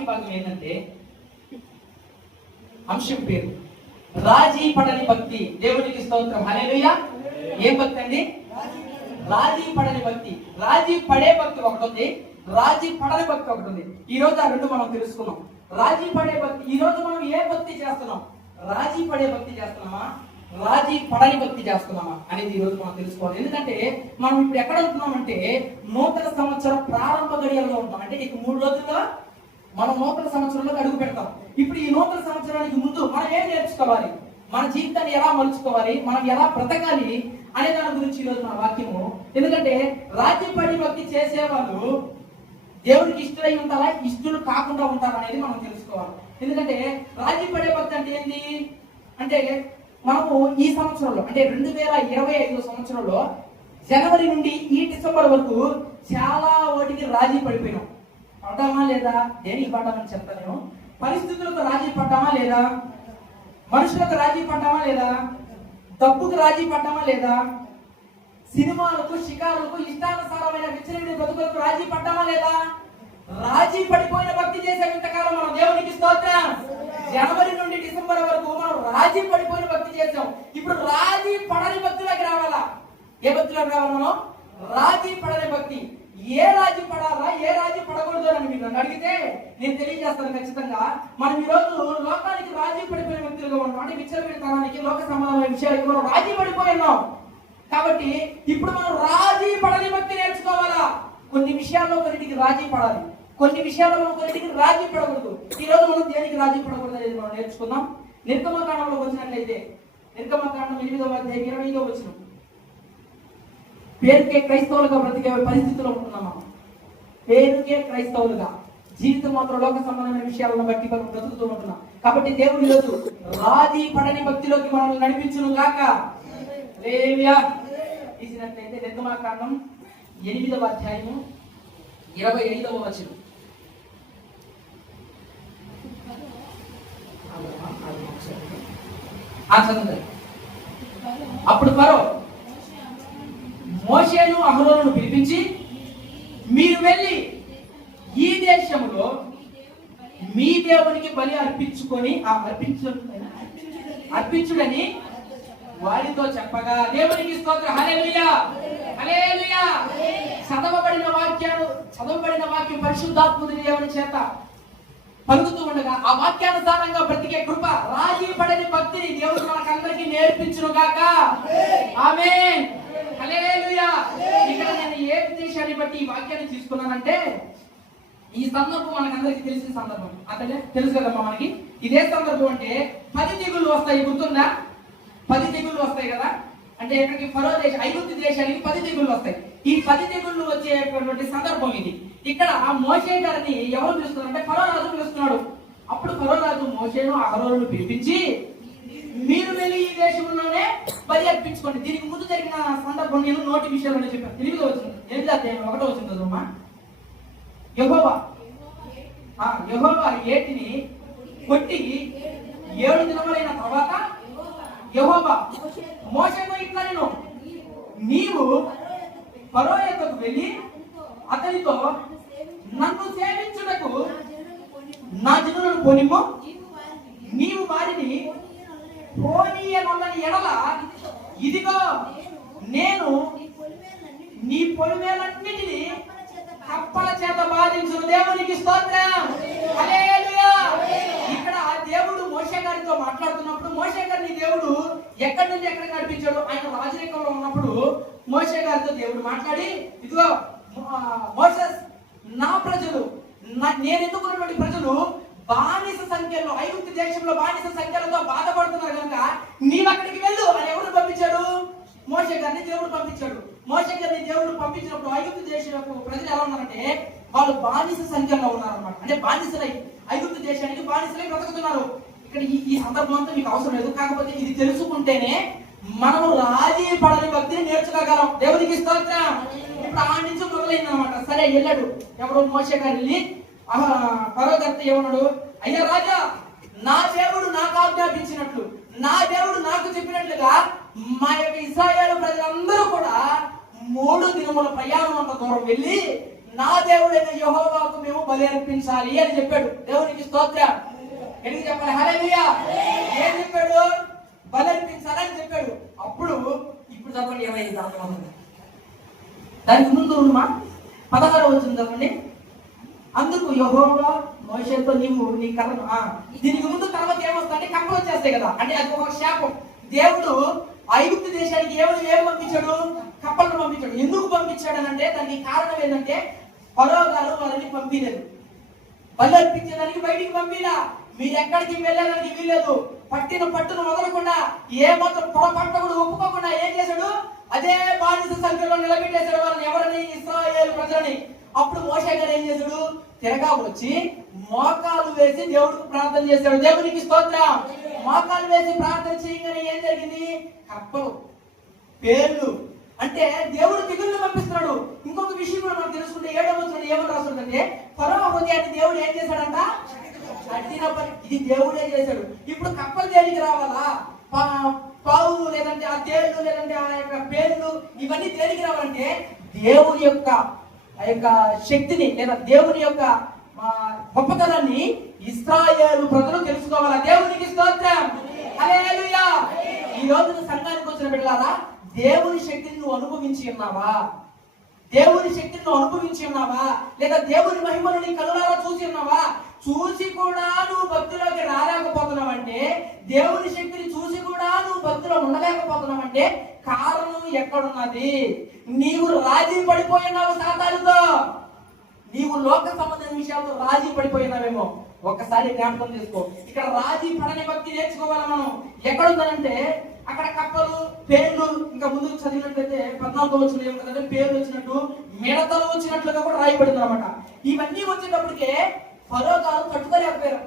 వాక్య భాగం ఏంటంటే అంశం పేరు రాజీ పడని భక్తి. దేవునికి స్తోత్రం, హల్లెలూయా. ఏం భక్తి అండి? రాజీ పడని భక్తి. రాజీ పడే భక్తి ఒకటి ఉంది, రాజీ పడని భక్తి ఒకటి ఉంది. ఈ రోజు ఆ రెండు మనం తెలుసుకున్నాం. రాజీ పడే భక్తి, ఈ రోజు మనం ఏ భక్తి చేస్తున్నాం? రాజీ పడే భక్తి చేస్తున్నామా, రాజీ పడని భక్తి చేస్తున్నామా అనేది ఈ రోజు మనం తెలుసుకోవాలి. ఎందుకంటే మనం ఇప్పుడు ఎక్కడ ఉంటున్నామంటే నూతన సంవత్సరం ప్రారంభ గడియల్లో ఉంటాం. అంటే ఇక 3 రోజుల్లో మనం నూతన సంవత్సరంలోకి అడుగు పెడతాం. ఇప్పుడు ఈ నూతన సంవత్సరానికి ముందు మనం ఏం నేర్చుకోవాలి, మన జీవితాన్ని ఎలా మలుచుకోవాలి, మనం ఎలా బ్రతకాలి అనే దాని గురించి ఈరోజు మన వాక్యము. ఎందుకంటే రాజ్యపడి భక్తి చేసేవాళ్ళు దేవుడికి ఇష్టమై ఉంటారా, ఇష్టలు కాకుండా ఉంటారా అనేది మనం తెలుసుకోవాలి. ఎందుకంటే రాజ్యపడే భక్తి అంటే ఏంటి అంటే, మనము ఈ సంవత్సరంలో అంటే 2025 సంవత్సరంలో జనవరి నుండి ఈ డిసెంబర్ వరకు చాలా వాటికి రాజీ పడిపోయినాం. పడ్డామా లేదా? దేనికి పడ్డామని చెప్తాను. పరిస్థితులకు రాజీ పడ్డామా లేదా? మనుషులకు రాజీ పడ్డామా లేదా? డబ్బుకు రాజీ పడ్డామా లేదా? సినిమాలకు, షికారులకు, ఇష్టానుసారమైన విచ్చలవిడి బతుకులకు రాజీ పడ్డామా లేదా? రాజీ పడిపోయిన భక్తి చేసే ఇంతకాలం మనం దేవునికి స్తోత్రం. జనవరి నుండి డిసెంబర్ వరకు మనం రాజీ పడిపోయిన భక్తి చేసాం. ఇప్పుడు రాజీ పడని భక్తిలోకి రావాలా? ఏ భక్తిలోకి రావాలి మనం? రాజీ పడని భక్తి. ఏ రాజీ పడాలా, ఏ రాజీ పడకూడదు అని మీరు నన్ను అడిగితే నేను తెలియజేస్తాను ఖచ్చితంగా. మనం ఈ రోజు లోకానికి రాజీ పడిపోయిన వ్యక్తులుగా ఉన్నాం. అంటే విచ్చలవిడితనానికి, లోక సంబంధమైన విషయాలకి మనం రాజీ పడిపోయి ఉన్నాం. కాబట్టి ఇప్పుడు మనం రాజీ పడని భక్తి నేర్చుకోవాలా. కొన్ని విషయాల్లో కొన్నిటికి రాజీ పడాలి, కొన్ని విషయాల్లో మనం కొన్నిటికి రాజీ పడకూడదు. ఈ రోజు మనం దేనికి రాజీ పడకూడదు అనేది మనం నేర్చుకుందాం. నిర్గమకాండంలో వచ్చినట్లయితే నిర్గమకాండం 8వ అధ్యాయం 25వ వచనం. పేరుకే క్రైస్తవులుగా బ్రతికే పరిస్థితిలో ఉంటున్నాం మనం. పేరుకే క్రైస్తవులుగా, జీవితం మాత్రం లోక సంబంధమైన విషయాలను బట్టి మనం బ్రతుకుతూ ఉంటున్నాం. కాబట్టి దేవుని రోజు రాజీ పడని భక్తిలోకి మనం నడిపించును గాక. హల్లెలూయా. తీసినట్లయితే నిర్గమకాండం 8వ అధ్యాయము 25వ వచనం. అప్పుడు ఫరో మోషేను అహరోనును పిలిపించి, మీరు వెళ్ళి ఈ దేశంలో మీ దేవునికి బలి అర్పించుడని వారితో చెప్పగా. దేవునికి స్తోత్రం, హల్లెలూయా, హల్లెలూయా. చదవబడిన వాక్యం పరిశుద్ధాత్ముడి దేవుని చేత పలుకుతూ ఉండగా ఆ వాక్యానుసారంగా బ్రతికే కృప, రాజీ పడని భక్తిని దేవుడు మనకందరికీ నేర్పించును గాక. ఆమేన్, హల్లెలూయా. ఇక్కడ నేను ఏ ఉద్దేశాన్ని బట్టి ఈ వాక్యాన్ని తీసుకున్నానంటే, ఈ సందర్భం మనకందరికీ తెలిసిన సందర్భం. అంటే తెలుసు కదమ్మా మనకి. ఇదే సందర్భం అంటే 10 తెగుళ్ళు వస్తాయి, గుర్తుందా? 10 తెగుళ్ళు వస్తాయి కదా. అంటే ఇక్కడికి ఫరో దేశం, ఐగుప్తు దేశానికి 10 తెగుళ్ళు వస్తాయి. ఈ 10 తెగుళ్ళు వచ్చేటువంటి సందర్భం ఇది. ఇక్కడ ఆ మోషే గారిని ఎవరు పిలుస్తున్నారంటే ఫరో రాజు పిలుస్తున్నాడు. అప్పుడు ఫరో రాజు మోషేను అహరోనును పిలిపించి, మీరు వెళ్ళి ఈ దేశంలోనే బలి అర్పించుకోండి. దీనికి ముందు జరిగిన సందర్భం నేను నోటి విషయాలు చెప్పాను. 8వ వచనం, 8వ అధ్యాయం 1వ వచనం చదువుమా. యెహోవా ఏటిని కొట్టి 7 దినములైన తర్వాత యెహోవా మోషేతో ఇట్లా, నీవు ఫరో యొద్దకు వెళ్ళి అతనితో, నన్ను సేవించుటకు నా జనులను పోనిమ్ము, నీవు వారిని పోనీయనొల్లని ఎడల ఇదిగో నేను నీ పొలిమేలన్నిటినీ కప్పల చేత బాధించును. దేవునికి స్తోత్రం, హల్లెలూయా. ఇక్కడ దేవుడు మోషే గారితో మాట్లాడుతున్నప్పుడు మోషే గారిని దేవుడు ఎక్కడి నుంచి ఎక్కడికి నడిపించాడు? ఆయన రాజరికంలో ఉన్నప్పుడు మోషే గారితో దేవుడు మాట్లాడి, ఇదిగో మోసెస్, నా ప్రజలు, నేను ఎన్నుకున్నటువంటి ప్రజలు బానిస సంఖ్యలో, ఐగుప్తు దేశంలో బానిస సంఖ్యలతో బాధపడుతున్నారు కనుక నీవు అక్కడికి వెళ్ళు అని ఎవరు పంపించాడు? మోషే గారిని దేవుడు పంపించాడు. మోషే గారిని దేవుడు పంపించినప్పుడు ఐగుప్తు దేశం ప్రజలు ఎలా ఉన్నారంటే, వాళ్ళు బానిస సంఖ్యలో ఉన్నారన్నమాట. అంటే బానిసలై, ఐగుప్తు దేశానికి బానిసలై బ్రతుకుతున్నారు. ఇక్కడ ఈ సందర్భం అంతా మీకు అవసరం లేదు. కాకపోతే ఇది తెలుసుకుంటేనే మనము రాజీ పడని భక్తిని నేర్చుకోగలం. దేవునికి స్తోత్రం. ఇప్పుడు ఆ నుంచి మొదలైంది అనమాట. సరే వెళ్ళాడు ఎవరు? మోషే గారు వెళ్ళి ఫరో గారితో ఏమన్నాడు? అయ్యా రాజా, నా దేవుడు నాకు ఆజ్ఞాపించినట్లు, నా దేవుడు నాకు చెప్పినట్లుగా మా యొక్క ఇశ్రాయేలు ప్రజలందరూ కూడా 3 దినముల ప్రయాణం అంత దూరం వెళ్ళి నా దేవుడైన యెహోవాకు మేము బలి అర్పించాలి అని చెప్పాడు. దేవునికి స్తోత్రం. ఎందుకు చెప్పాలి? హల్లెలూయా. ఏం చెప్పాడు? బలి అర్పించాలని చెప్పాడు. అప్పుడు ఇప్పుడు చదవండి 25 దానికి ముందు 16 వచ్చింది చదవండి. అందుకు యెహోవా మోషేతో నీవు నీ కర్రను దీనికి ముందు తర్వాత ఏమొస్తాయంటే కప్పలు వచ్చేస్తాయి కదా, అంటే అది ఒక శాపం. దేవుడు ఐగుప్తు దేశానికి ఏమి పంపించాడు? కప్పలను పంపించాడు. ఎందుకు పంపించాడు అంటే దానికి కారణం ఏంటంటే ఫరో గారు వాళ్ళని పంపించలేదు, బలి అర్పించడానికి బయటికి పంపిలా. మీరు ఎక్కడికి వెళ్ళడానికి వీల్లేదు. పట్టును వదలకుండా ఏ మాత్రం పొరపట్ట కూడా ఒప్పుకోకుండా ఏం చేశాడు? అదే బానిస సంఖ్యలో నిలబెట్టేశాడు వాళ్ళని, ఎవరిని? ఇశ్రాయేలు ప్రజలని. అప్పుడు మోషే గారు ఏం చేశాడు? తిరగా వచ్చి మోకాలు వేసి దేవుడికి ప్రార్థన చేశాడు. దేవునికి స్తోత్రం. మోకాలు వేసి ప్రార్థన చేయగానే ఏం జరిగింది? కప్పలు, పేర్లు, అంటే దేవుడు తెగుళ్ళు పంపిస్తున్నాడు. ఇంకొక విషయం కూడా మనం తెలుసుకుంటే 7వ వచనంలో ఏమని రాస్తుందంటే ఫరో హృదయాన్ని దేవుడు ఏం చేశాడంట? ఇది దేవుడే చేశాడు. ఇప్పుడు కప్పలు దేనికి రావాలా? పావులు లేదంటే ఆ తేళ్లు లేదంటే ఆ యొక్క పేర్లు ఇవన్నీ దేనికి రావాలంటే దేవుని యొక్క ఆ యొక్క శక్తిని లేదా దేవుని యొక్క గొప్పతనాన్ని ఇశ్రాయేలు ప్రజలు తెలుసుకోవాలా. దేవునికి స్తోత్రం. హల్లెలూయా. ఈ రోజు సంఘానికి వచ్చిన బిడ్డలారా, దేవుని శక్తిని నువ్వు అనుభవించి ఉన్నావా? దేవుని శక్తిని నువ్వు అనుభవించి ఉన్నావా? లేదా దేవుని మహిమను నీ కనులారా చూసి ఉన్నావా? చూసి కూడా నువ్వు భక్తిలోకి రాలేకపోతున్నావంటే, దేవుని శక్తిని చూసి కూడా నువ్వు భక్తిలో ఉండలేకపోతున్నావంటే కారణం ఎక్కడున్నది? నీవు రాజీ పడిపోయినావు సాతానుతో. నీవు లోక సంబంధమైన విషయాలతో రాజీ పడిపోయినావేమో. ఒక్కసారి జ్ఞాపకం చేసుకో. ఇక్కడ రాజీ పడని భక్తి నేర్చుకోవాలి మనం. ఎక్కడుందనంటే అక్కడ కప్పలు, పేర్లు, ఇంకా ముందుకు చదివినట్లయితే 14వ వచనంలో ఏముంటుందంటే పేర్లు వచ్చినట్టు, మిడతలు వచ్చినట్లుగా కూడా రాయబడింది అనమాట. ఇవన్నీ వచ్చేటప్పటికే ఫరో గారు తట్టుకోలేకపోయారు.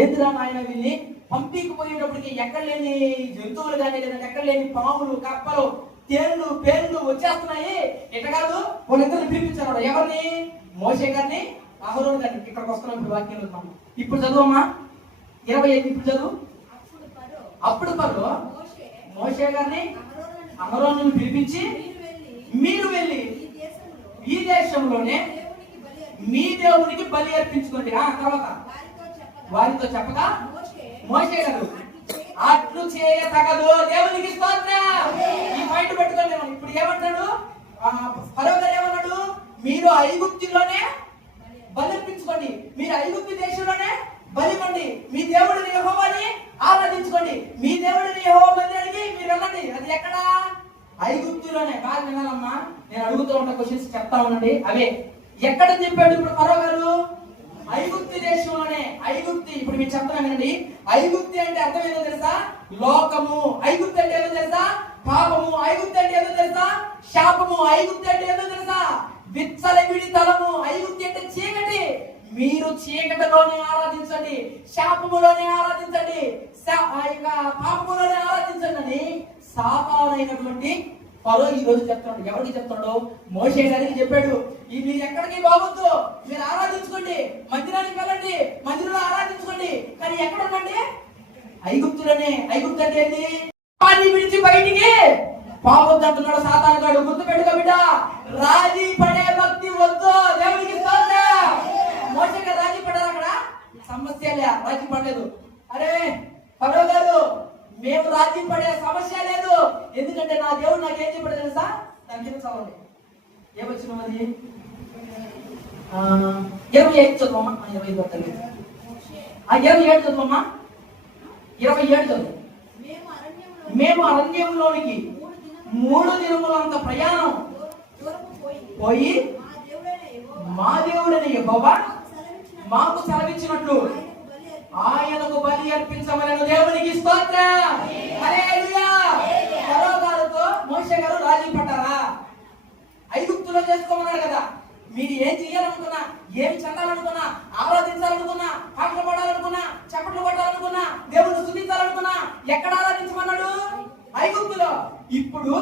ఏందిరా నాయన వీళ్ళని పంపించకపోయేటప్పటికి ఎక్కడ లేని జంతువులు కానీ లేదంటే ఎక్కడ లేని పాములు, కప్పలు, తేళ్లు, పేర్లు వచ్చేస్తున్నాయి. ఎట కాదు వాళ్ళిద్దరిని పిలిపించారు. ఎవరిని? మోషే గారిని, అహరోను గారిని. ఇక్కడికి వస్తున్నాం ఇప్పుడు వాక్యం వెళ్తాం. ఇప్పుడు చదువమ్మా 25. ఇప్పుడు చదువు. అప్పుడు ఫరో మోషే గారిని, అహరోనును పిలిపించి మీరు వెళ్ళి ఈ దేశంలోనే మీ దేవునికి బలి అర్పించుకోండి. తర్వాత వారితో చెప్పగా మోషే గారు అట్లు చేయతగదు. దేవునికి స్తోత్రం. ఈ పాయింట్ పెట్టుకోండి. ఇప్పుడు ఏమంటాడు ఫరో గారు? ఏమన్నాడు? మీరు ఐగుప్తులోనే బలి అర్పించుకోండి, మీరు ఐగుప్తు దేశంలోనే బలివ్వండి, మీ దేవుడిని యెహోవాని ఆరాధించుకోండి, మీ దేవుడిని యెహోవా మందిరానికి మీరు వెళ్ళండి. అది ఎక్కడ? ఐగుప్తులోనే. బాగా వినాలమ్మా, నేను అడుగుతూ ఉన్న క్వశ్చన్స్ చెప్తా ఉండండి. అవే ఎక్కడ చెప్పాడు ఇప్పుడు ఫరో గారు? ఐగుప్తు దేశంలోనే. ఐగుప్తి ఇప్పుడు మీకు చెప్తానండి. ఐగుప్తి అంటే అర్థం ఏదో తెలుసా? లోకము. ఐగుప్తి అంటే ఏదో తెలుసా? పాపము. ఐగుప్తి అంటే ఏదో తెలుసా? శాపము. ఐగుప్తి అంటే ఏదో తెలుసా? విచ్చలవిడి తలము. ఐగుప్తి అంటే చీకటి. మీరు చీకటిలోనే ఆరాధించండి, శాపములోనే ఆరాధించండి, పాపములోనే ఆరాధించండి అని సాతానైనటువంటి ఫరో ఈ రోజు చెప్తున్నాడు. ఎవరికి చెప్తున్నాడు? మోషే గారికి చెప్పాడు. ఈ మీరు ఎక్కడికి బాగొద్దు, మీరు ఆరాధించుకోండి, మందిరానికి వెళ్ళండి, మందిరంలో ఆరాధించుకోండి, కానీ ఎక్కడ ఉండండి? ఐగుప్తులోనే. ఐగుప్తు అంటే ఏంటి? పాని విడిచి బయటికి పోవద్దు అంటున్నాడు సాతాను గాడు. గుర్తు పెట్టుకో బిడ్డ. రాజీ పడే భక్తి వద్దు. దేవునికి స్తోత్రం. మోషే గారు రాజీ పడ్డారు. అక్కడ సమస్య లే, రాజీ పడలేదు. అరే ఫరో గారు, మేము రాజీ పడే సమస్య లేదు, ఎందుకంటే నా దేవుడు నాకేం చెప్పాడు తెలుసా? దాని కింద చదవండి. ఏమొచ్చిన అది 25 చదువమ్మా. 25 27 చదువమ్మా. 27 చదువు. మేము అరణ్యంలోనికి 3 దినములంత ప్రయాణం పోయి మా దేవుడైన యెహోవా మాకు సెలవిచ్చినట్లు ఆయనకు బలి అర్పించమని. దేవునికి స్తోత్రం. హల్లెలూయా. ఫరో గారితో మోషే గారు రాజీ పడ్డారా? ఐగుప్తులో చేసుకోమన్నాడు కదా. మీరు ఏం చేయాలనుకున్నా, ఏం చెందాలనుకున్నా, ఆరాధించాలనుకున్నా, పాటలు పాడాలనుకున్నా, చప్పట్లు కొట్టాలనుకున్నా, దేవుని స్తుతించాలనుకున్నా ఎక్కడ ఆరాధించమన్నాడు? ఐగుప్తులో. ఇప్పుడు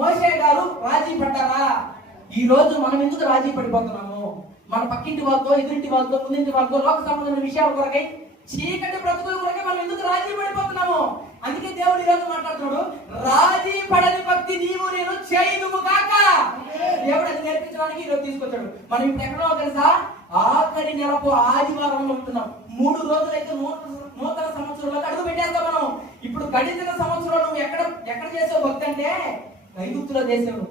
మోషే గారు రాజీ పడ్డారా? ఈ రోజు మనం ఎందుకు రాజీ పడిపోతున్నాము? మన పక్కింటి వాళ్ళతో, ఎదురింటి వాళ్ళతో, ముందింటి వాళ్ళతో లోక సంబంధమైన విషయాల కొరకై, చీకటి బ్రతుకుల కొరకై మనం ఎందుకు రాజీ పడిపోతున్నాము? అందుకే దేవుడు ఈరోజు మాట్లాడుతున్నాడు, రాజీ పడని భక్తి నీవు నేను చేయదుము కాక. దేవుడు అది నేర్పించడానికి ఈరోజు తీసుకొచ్చాడు. మనం ఇప్పుడు ఎక్కడో తెలుసా, ఆఖరి నెలకు ఆదివారంలో ఉంటున్నాం. 3 రోజులైతే నూతన సంవత్సరంలోకి అడుగు పెట్టేస్తాం మనం. ఇప్పుడు గడిచిన సంవత్సరం నువ్వు ఎక్కడ చేసావు భక్తి అంటే ఐగుప్తులో చేసావు.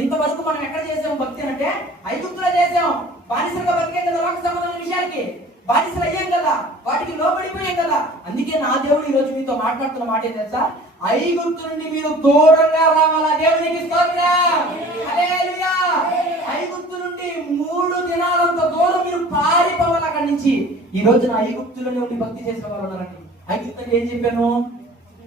ఇంతవరకు మనం ఎక్కడ చేసాం భక్తి అంటే ఐగుప్తులో చేసాం. బానిసలుగా బతికేం కదా, లోక సంబంధమైన విషయాలకి బానిసలు అయ్యాం కదా, వాటికి లోబడిపోయాం కదా. అందుకే నా దేవుడు ఈ రోజు మీతో మాట్లాడుతున్న మాట ఏం తెలుసా, ఐగుప్తు నుండి మీరు దూరంగా రావాలా. దేవునికి స్తోత్రం, హల్లెలూయా. ఐగుప్తు నుండి 3 దినాలంత దూరం మీరు పారిపోవాలి అక్కడి నుంచి. ఈ రోజున ఐగుప్తులోనే ఉండి భక్తి చేసే వాళ్ళు ఉన్నారండి. ఐగుప్తు ఏం చెప్పాను,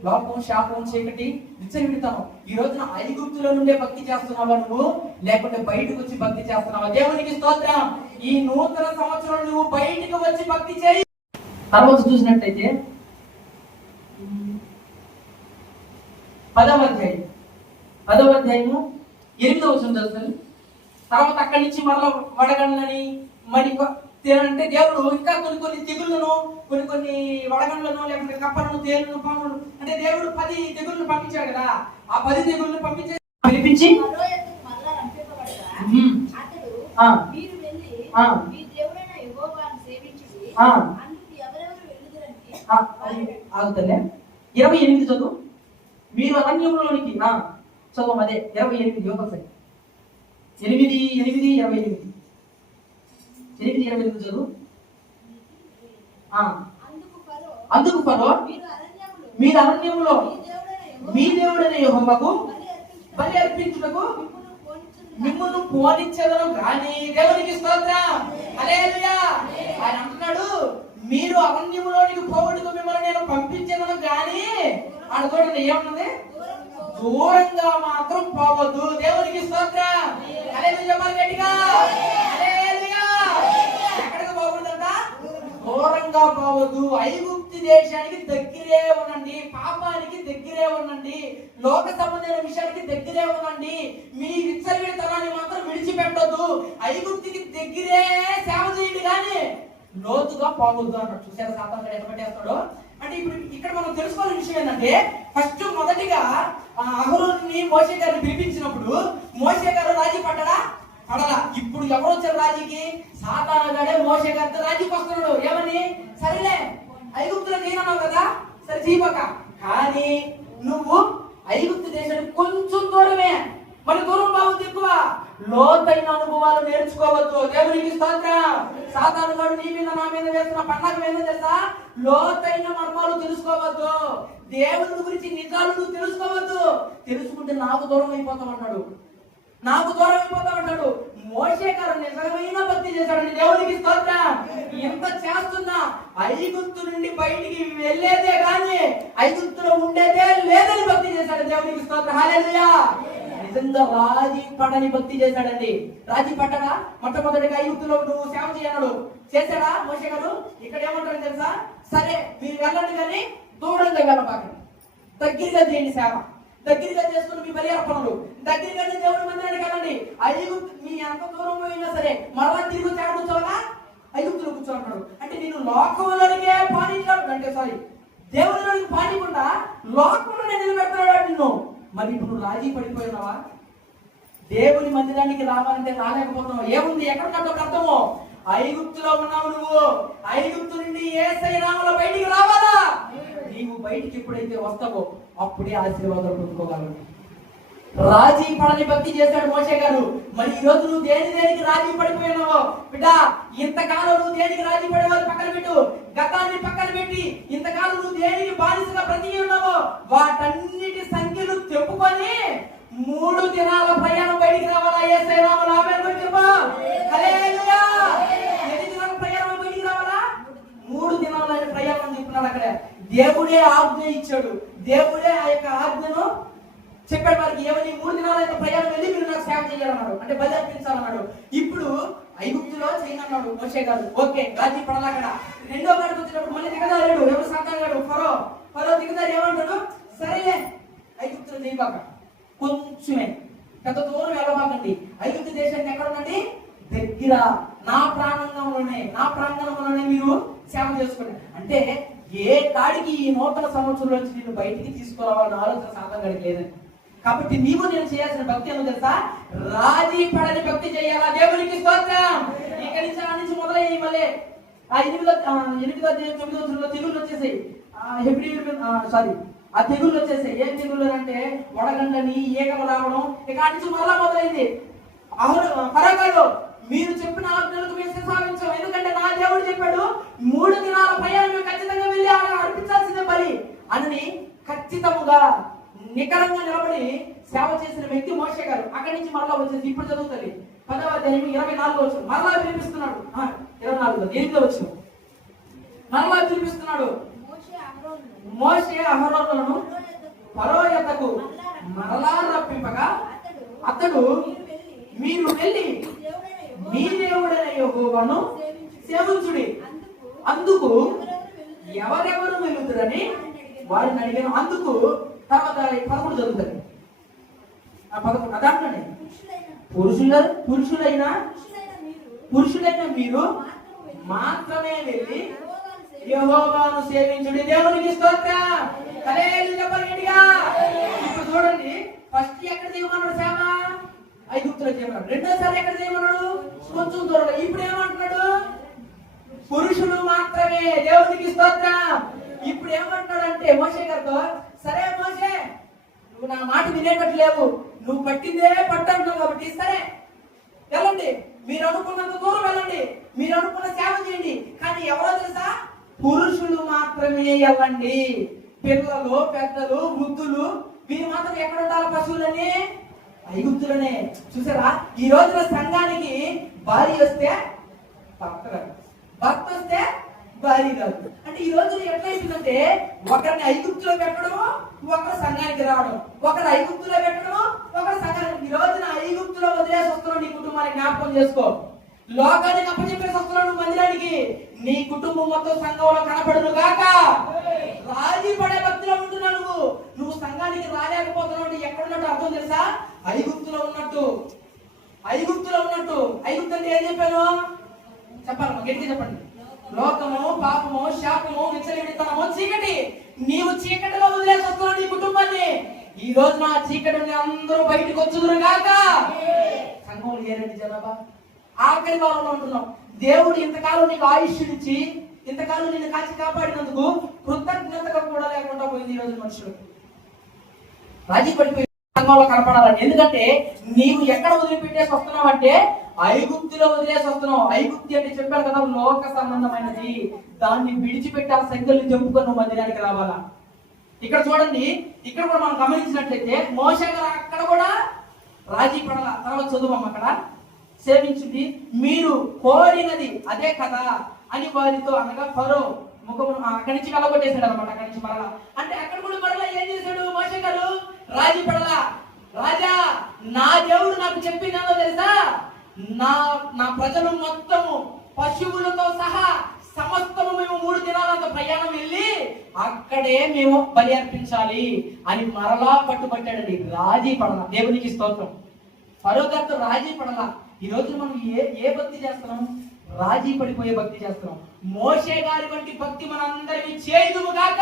లోపం, శాపం, చీకటి, విచ్చలవిడతాను. ఈ రోజున ఐగుప్తులో నుండే భక్తి చేస్తున్నావా నువ్వు, లేకుంటే బయటకు వచ్చి భక్తి చేస్తున్నావా? దేవునికి స్తోత్రం. ఈ నూతన సంవత్సరం నువ్వు బయటకు వచ్చి భక్తి చేయి. తర్వాత చూసినట్లయితే 10వ అధ్యాయము 8వ వచనం తెలుసు. తర్వాత అక్కడి నుంచి మరలా వడగండ్లని మరి అంటే దేవుడు ఇంకా కొన్ని తెగుళ్ళను, కొన్ని వడగండ్లను, లేకుంటే కప్పలను, తేలును, పాములను, అంటే దేవుడు 10 తెగుళ్ళను పంపించాడు కదా. ఆ 10 తెగుళ్ళను పిలిపించి ఆగుతలే 28 చదువు. మీరు అరణ్యంలోనికి చదువు. అదే 28 ఒకసారి 8:28 చదువు. అందుకు ఫరో మీరు అరణ్యంలో మీ దేవుడైన యెహోవాకు బలి అర్పించుటకు మిమ్మును పోనిచ్చెదను గాని. దేవునికి స్తోత్రం, హల్లెలూయా. ఆయన అంటున్నాడు, మీరు అరణ్యములోనికి పోవుటకు మిమ్మల్ని నేను పంపించెదను గాని, ఆడ చూడండి ఏమన్నది, దూరంగా మాత్రం పోవద్దు. దేవునికి స్తోత్రం, హల్లెలూయా. గట్టిగా హల్లెలూయా. ఎక్కడికి పోకూడదంట, దూరంగా పోవద్దు. ఐగుప్తు దేశానికి దగ్గరే ఉండండి, పాపానికి దగ్గరే ఉండండి, లోక సంబంధమైన విషయానికి దగ్గరే ఉండండి. మీ విచ్చలవిడితనాన్ని మాత్రం విడిచిపెట్టొద్దు. ఐగుప్తుకి దగ్గరే సేవ చేయండి కానీ లోతుగా పోవద్దు అన్నట్టు. చూసారా సాతానుడు ఎట్లా పట్టేస్తాడో అంటే. ఇప్పుడు ఇక్కడ మనం తెలుసుకోవాల్సిన విషయం ఏంటంటే, ఫస్ట్ మొదటిగా అహరోనుని మోషే గారిని పిలిపించినప్పుడు మోషే గారు రాజీ పడ్డా పడలా. ఇప్పుడు ఎవరు వచ్చారు రాజీకి? సాతానుగాడే మోషే గారితో రాజీకి వస్తున్నాడు. ఏమని, సరేలే ఐగుప్తులో నేనన్నావు కదా, సరే చీపక, కానీ నువ్వు ఐగుప్తు దేశానికి కొంచెం దూరమే. మన దూరం బాగుంది, ఎక్కువ లోతైన అనుభవాలు నేర్చుకోవద్దు. దేవునికి స్తోత్రం. సాతానుగాడు నీ మీద నా మీద వేస్తున్న పండగ ఏందో తెలుసా, లోతైన మర్మాలు తెలుసుకోవద్దు. దేవుని గురించి నిజాలు నువ్వు తెలుసుకోవద్దు. తెలుసుకుంటే నాకు దూరం అయిపోతామన్నాడు. మోషే గారు నిజమైన భక్తి చేశాడండి. దేవునికి స్తోత్రం. ఇంత చేస్తున్నా ఐగుప్తు నుండి బయటికి వెళ్ళేదే కానీ ఐగుప్తులో ఉండేదే లేదని భక్తి చేశాడు. దేవునికి స్తోత్రం, హల్లెలూయా. నిజంగా రాజీ పడని భక్తి చేశాడండి. రాజీ పట్టడా? మొట్టమొదటిగా ఐగుప్తులో నువ్వు సేవ చేయన్నాడు, చేశాడా మోషే గారు? ఇక్కడ ఏమంటారు తెలుసా, సరే మీరు వెళ్ళండి కానీ దూరంగా వెళ్ళబాకండి, దగ్గరగా చేయండి సేవ, దగ్గరగా చేసుకుని మీ బలి అర్పణలు, దగ్గరగా దేవుడి మందిరానికి వెళ్ళండి. ఐగుప్తు మీ ఎంత దూరం పోయినా సరే మరలా తిరిగి వచ్చి కూర్చోవాలా, ఐగుప్తులో కూర్చోంటాడు. అంటే నేను లోకంలోనికే పానించాడు అంటే, సారీ దేవుడిలోనికి పానికుండా లోకంలోనే నిలబెడతాడు నిన్ను. మరి ఇప్పుడు నువ్వు రాజీ పడిపోయినావా? దేవుని మందిరానికి రావాలంటే రాలేకపోతున్నావు. ఏముంది, ఎక్కడ కట్టకు అర్థము? ఐగుప్తులో ఉన్నావు నువ్వు. ఐగుప్తు నుండి యేసయ్య నామములో బయటికి రావాలా? నీవు బయటికి ఎప్పుడైతే వస్తావో అప్పుడే ఆశీర్వాదాలు పొందుకోగలవు. రాజీ పడని భక్తి చేశాడు మోషే గారు. మరి ఈ రోజు నువ్వు దేనికి రాజీ పడిపోయినావో బిడ్డ, ఇంతకాలం నువ్వు దేనికి రాజీ పడేవాళ్ళు పక్కన పెట్టు, గతాన్ని పక్కన పెట్టి ఇంతకాలం నువ్వు దేనికి బానిసగా బ్రతికి ఉన్నావో వాటన్నిటి సంఖ్యలు తెప్పుకొని 3 దినాల ప్రయాణం బయటికి రావాలా? యేసయ్య నామములో ఆమేన్ చెప్పు, హల్లెలూయా. ఎన్ని దినాల ప్రయాణం బయటికి రావాలా? 3 దినాల ప్రయాణం చెప్తున్నాడు అక్కడ. దేవుడే ఆజ్ఞ ఇచ్చాడు. దేవుడే ఆ యొక్క ఆజ్ఞను చెప్పాడు వారికి. ఏమని? 3 దినాల ప్రయాణం వెళ్ళి మీరు నాకు సేవ చేయాలన్నాడు, అంటే బలి అర్పించాలన్నాడు. ఇప్పుడు ఐగుప్తులో చేయనన్నాడు మోషే గారు. ఓకే, రాజీ పడాలి. అక్కడ రెండో కాడికి వచ్చినప్పుడు మళ్ళీ దిగదారాడు. ఎవరు? సాతానుగాడు, ఫరో దిగదారు. ఏమంటాడు? సరేలే ఐగుప్తులో చేయబాక, కొంచెమే, పెద్ద దూరం వెళ్ళబాకండి. ఐగుప్తు దేశానికి ఎక్కడ ఉండండి? దగ్గర నా ప్రాంగణంలోనే మీరు సేవ చేసుకుని అంటే ఏ కాడికి ఈ నూతన సంవత్సరం నుంచి నేను బయటికి తీసుకురావాలని ఆలోచన సాధన గడికి లేదండి. కాబట్టి నీవు నేను చేయాల్సిన భక్తి ఏమో తెలుసా? రాజీ పడని భక్తి చేయాలా. దేవునికి స్తోత్రం. ఇక్కడి నుంచి ఆ నుంచి మొదలయ్యి మళ్ళీ ఆ 8వ 9వ తెగుళ్ళు వచ్చేసాయి. ఆ తెగుళ్ళు వచ్చేసాయి. ఏం తెగుళ్ళు అంటే వడగండని ఈగలు రావడం. ఇక ఆ నుంచి మరలా మొదలైంది. ఫరోగాడు మీరు చెప్పిన ఆజ్ఞలకు మేము శిరసావించాం, ఎందుకంటే నా దేవుడు చెప్పాడు 3 దినాల ప్రయాణం మేము ఖచ్చితంగా వెళ్ళి అర్పించాల్సిందే బలి అని ఖచ్చితంగా నికరంగా నిలబడి సేవ చేసిన వ్యక్తి మోషే గారు. అక్కడి నుంచి మరలా వచ్చేసి ఇప్పుడు చదువుతుంది 10వ అధ్యాయం 24వ వచనం మరలా పిలిపిస్తున్నాడు. 24 8వ వచనం మరలా పిలిపిస్తున్నాడు. మోషే అహరోనులను ఫరో యొద్దకు మరలా రప్పింపగా అతడు మీరు వెళ్ళి మీ దేవుడైన యెహోవాను సేవించుడి, అందుకు ఎవరెవరు వెలుగుతారని వారిని అడిగాను. అందుకు తర్వాత 11 జరుగుతుంది. 11 దాంట్లోనే పురుషులైన మీరు మాత్రమే వెళ్ళి యెహోవాను సేవించుడి. దేవునికి స్తోత్రం. హల్లెలూయా చెప్పండిగా. ఇప్పుడు చూడండి, ఫస్ట్ ఎక్కడ చేయమన్నాడు సేవ? ఐగుప్తులో చేయమన్నాడు. రెండోసారి ఎక్కడ చేయమన్నాడు? కొంచెం దూరంలో. ఇప్పుడు ఏమంటున్నాడు? పురుషులు మాత్రమే. దేవునికి స్తోత్రం. ఇప్పుడు ఏమంటున్నాడంటే మోషే గారితో, సరే మోషే నువ్వు నా మాట వినేటట్టు లేవు, నువ్వు పట్టిందే పట్టు కాబట్టి సరే వెళ్ళండి, మీరు అనుకున్నంత దూరం వెళ్ళండి, మీరు అనుకున్న సేవ చేయండి, కానీ ఎవరో తెలుసా? పురుషులు మాత్రమే వెళ్ళండి. పిల్లలు పెద్దలు వృద్ధులు వీరు మాత్రం ఎక్కడ ఉండాలి? పశువులని ఐగుప్తులనే. చూసారా, ఈ రోజున సంఘానికి భార్య వస్తే భర్త రాదు, భర్త వస్తే భార్య రాదు. అంటే ఈ రోజున ఎట్లయిపోయిందంటే ఒకరిని ఐగుప్తులో పెట్టడము, ఒకరు సంఘానికి రావడం, ఒకరు ఐగుప్తులో పెట్టడము, ఒకరు సంఘానికి. ఈ రోజున ఐగుప్తులో వదిలేసి వస్తున్నావు, నీ కుటుంబాన్ని జ్ఞాపకం చేసుకో. లోకానికి అప్పచెప్పేసి వస్తున్నావు నువ్వు మందిరానికి, నీ కుటుంబం మొత్తం సంఘంలో కనపడును గాక. రాజీ పడే భక్తిలో ఉంటున్నావు నువ్వు సంఘానికి రాలేకపోతున్నావు. ఎక్కడున్నట్టు అర్థం తెలుసా? ఐగుప్తులో ఉన్నట్టు. ఐగుప్తులో ఉన్నట్టు. ఐగుప్తు అంటే ఏం చెప్పాను చెప్పాలమ్మా, గట్టిగా చెప్పండి. లోకము, పాపము, శాపము, విచ్చలవిడితనము, చీకటి. నీవు చీకటిలో వదిలేసి వస్తున్నావు నీ కుటుంబాన్ని. ఈ రోజు నా చీకటి అందరూ బయటకు వచ్చుదురు గాక. సంఘంలో ఏరండి జనాభా? ఆఖరి కాలంలో ఉంటున్నాం. దేవుడు ఇంతకాలం నీకు ఆయుష్నిచ్చి ఇంతకాలం నిన్ను కాచి కాపాడినందుకు కృతజ్ఞతగా కూడా లేకుండా పోయింది ఈ రోజు మనుషులు. రాజీ పడిపోయి సంఘంలో కనపడాలని. ఎందుకంటే నీవు ఎక్కడ వదిలిపెట్టేసి వస్తున్నావు అంటే ఐగుప్తులో వదిలేసి వస్తున్నావు. ఐగుప్తి అంటే చెప్పారు కదా, లోక సంబంధమైనది. దాన్ని విడిచిపెట్టి ఆ సంఖ్యలు చెప్పుకొని నువ్వు మందిరానికి రావాలా. ఇక్కడ చూడండి, ఇక్కడ కూడా మనం గమనించినట్లయితే మోషే గారు అక్కడ కూడా రాజీ పడాల. తర్వాత చదువు అక్కడ సేవించింది మీరు కోరినది అదే కదా అని వారితో అనగా ఫరో ముఖము అక్కడి నుంచి కలగొట్టేశాడు అనమాట. అక్కడి నుంచి మరలా అంటే అక్కడ కూడా మరలా ఏం చేశాడు మోషే గారు? రాజీ పడలా. రాజా, నా దేవుడు నాకు చెప్పిందో తెలుసా? నా ప్రజలు మొత్తము పశువులతో సహా సమస్తము మేము 3 దినాలంత ప్రయాణం వెళ్ళి అక్కడే మేము బలి అర్పించాలి అని మరలా పట్టుబట్టాడండి. రాజీ పడలా. దేవునికి స్తోత్రం. ఫరో గారితో రాజీ పడలా. ఈ రోజు మనం ఏ భక్తి చేస్తున్నాం? రాజీ పడిపోయే భక్తి చేస్తున్నాం. మోషే గారి వంటి భక్తి మనందరికీ చేయుదుము గాక.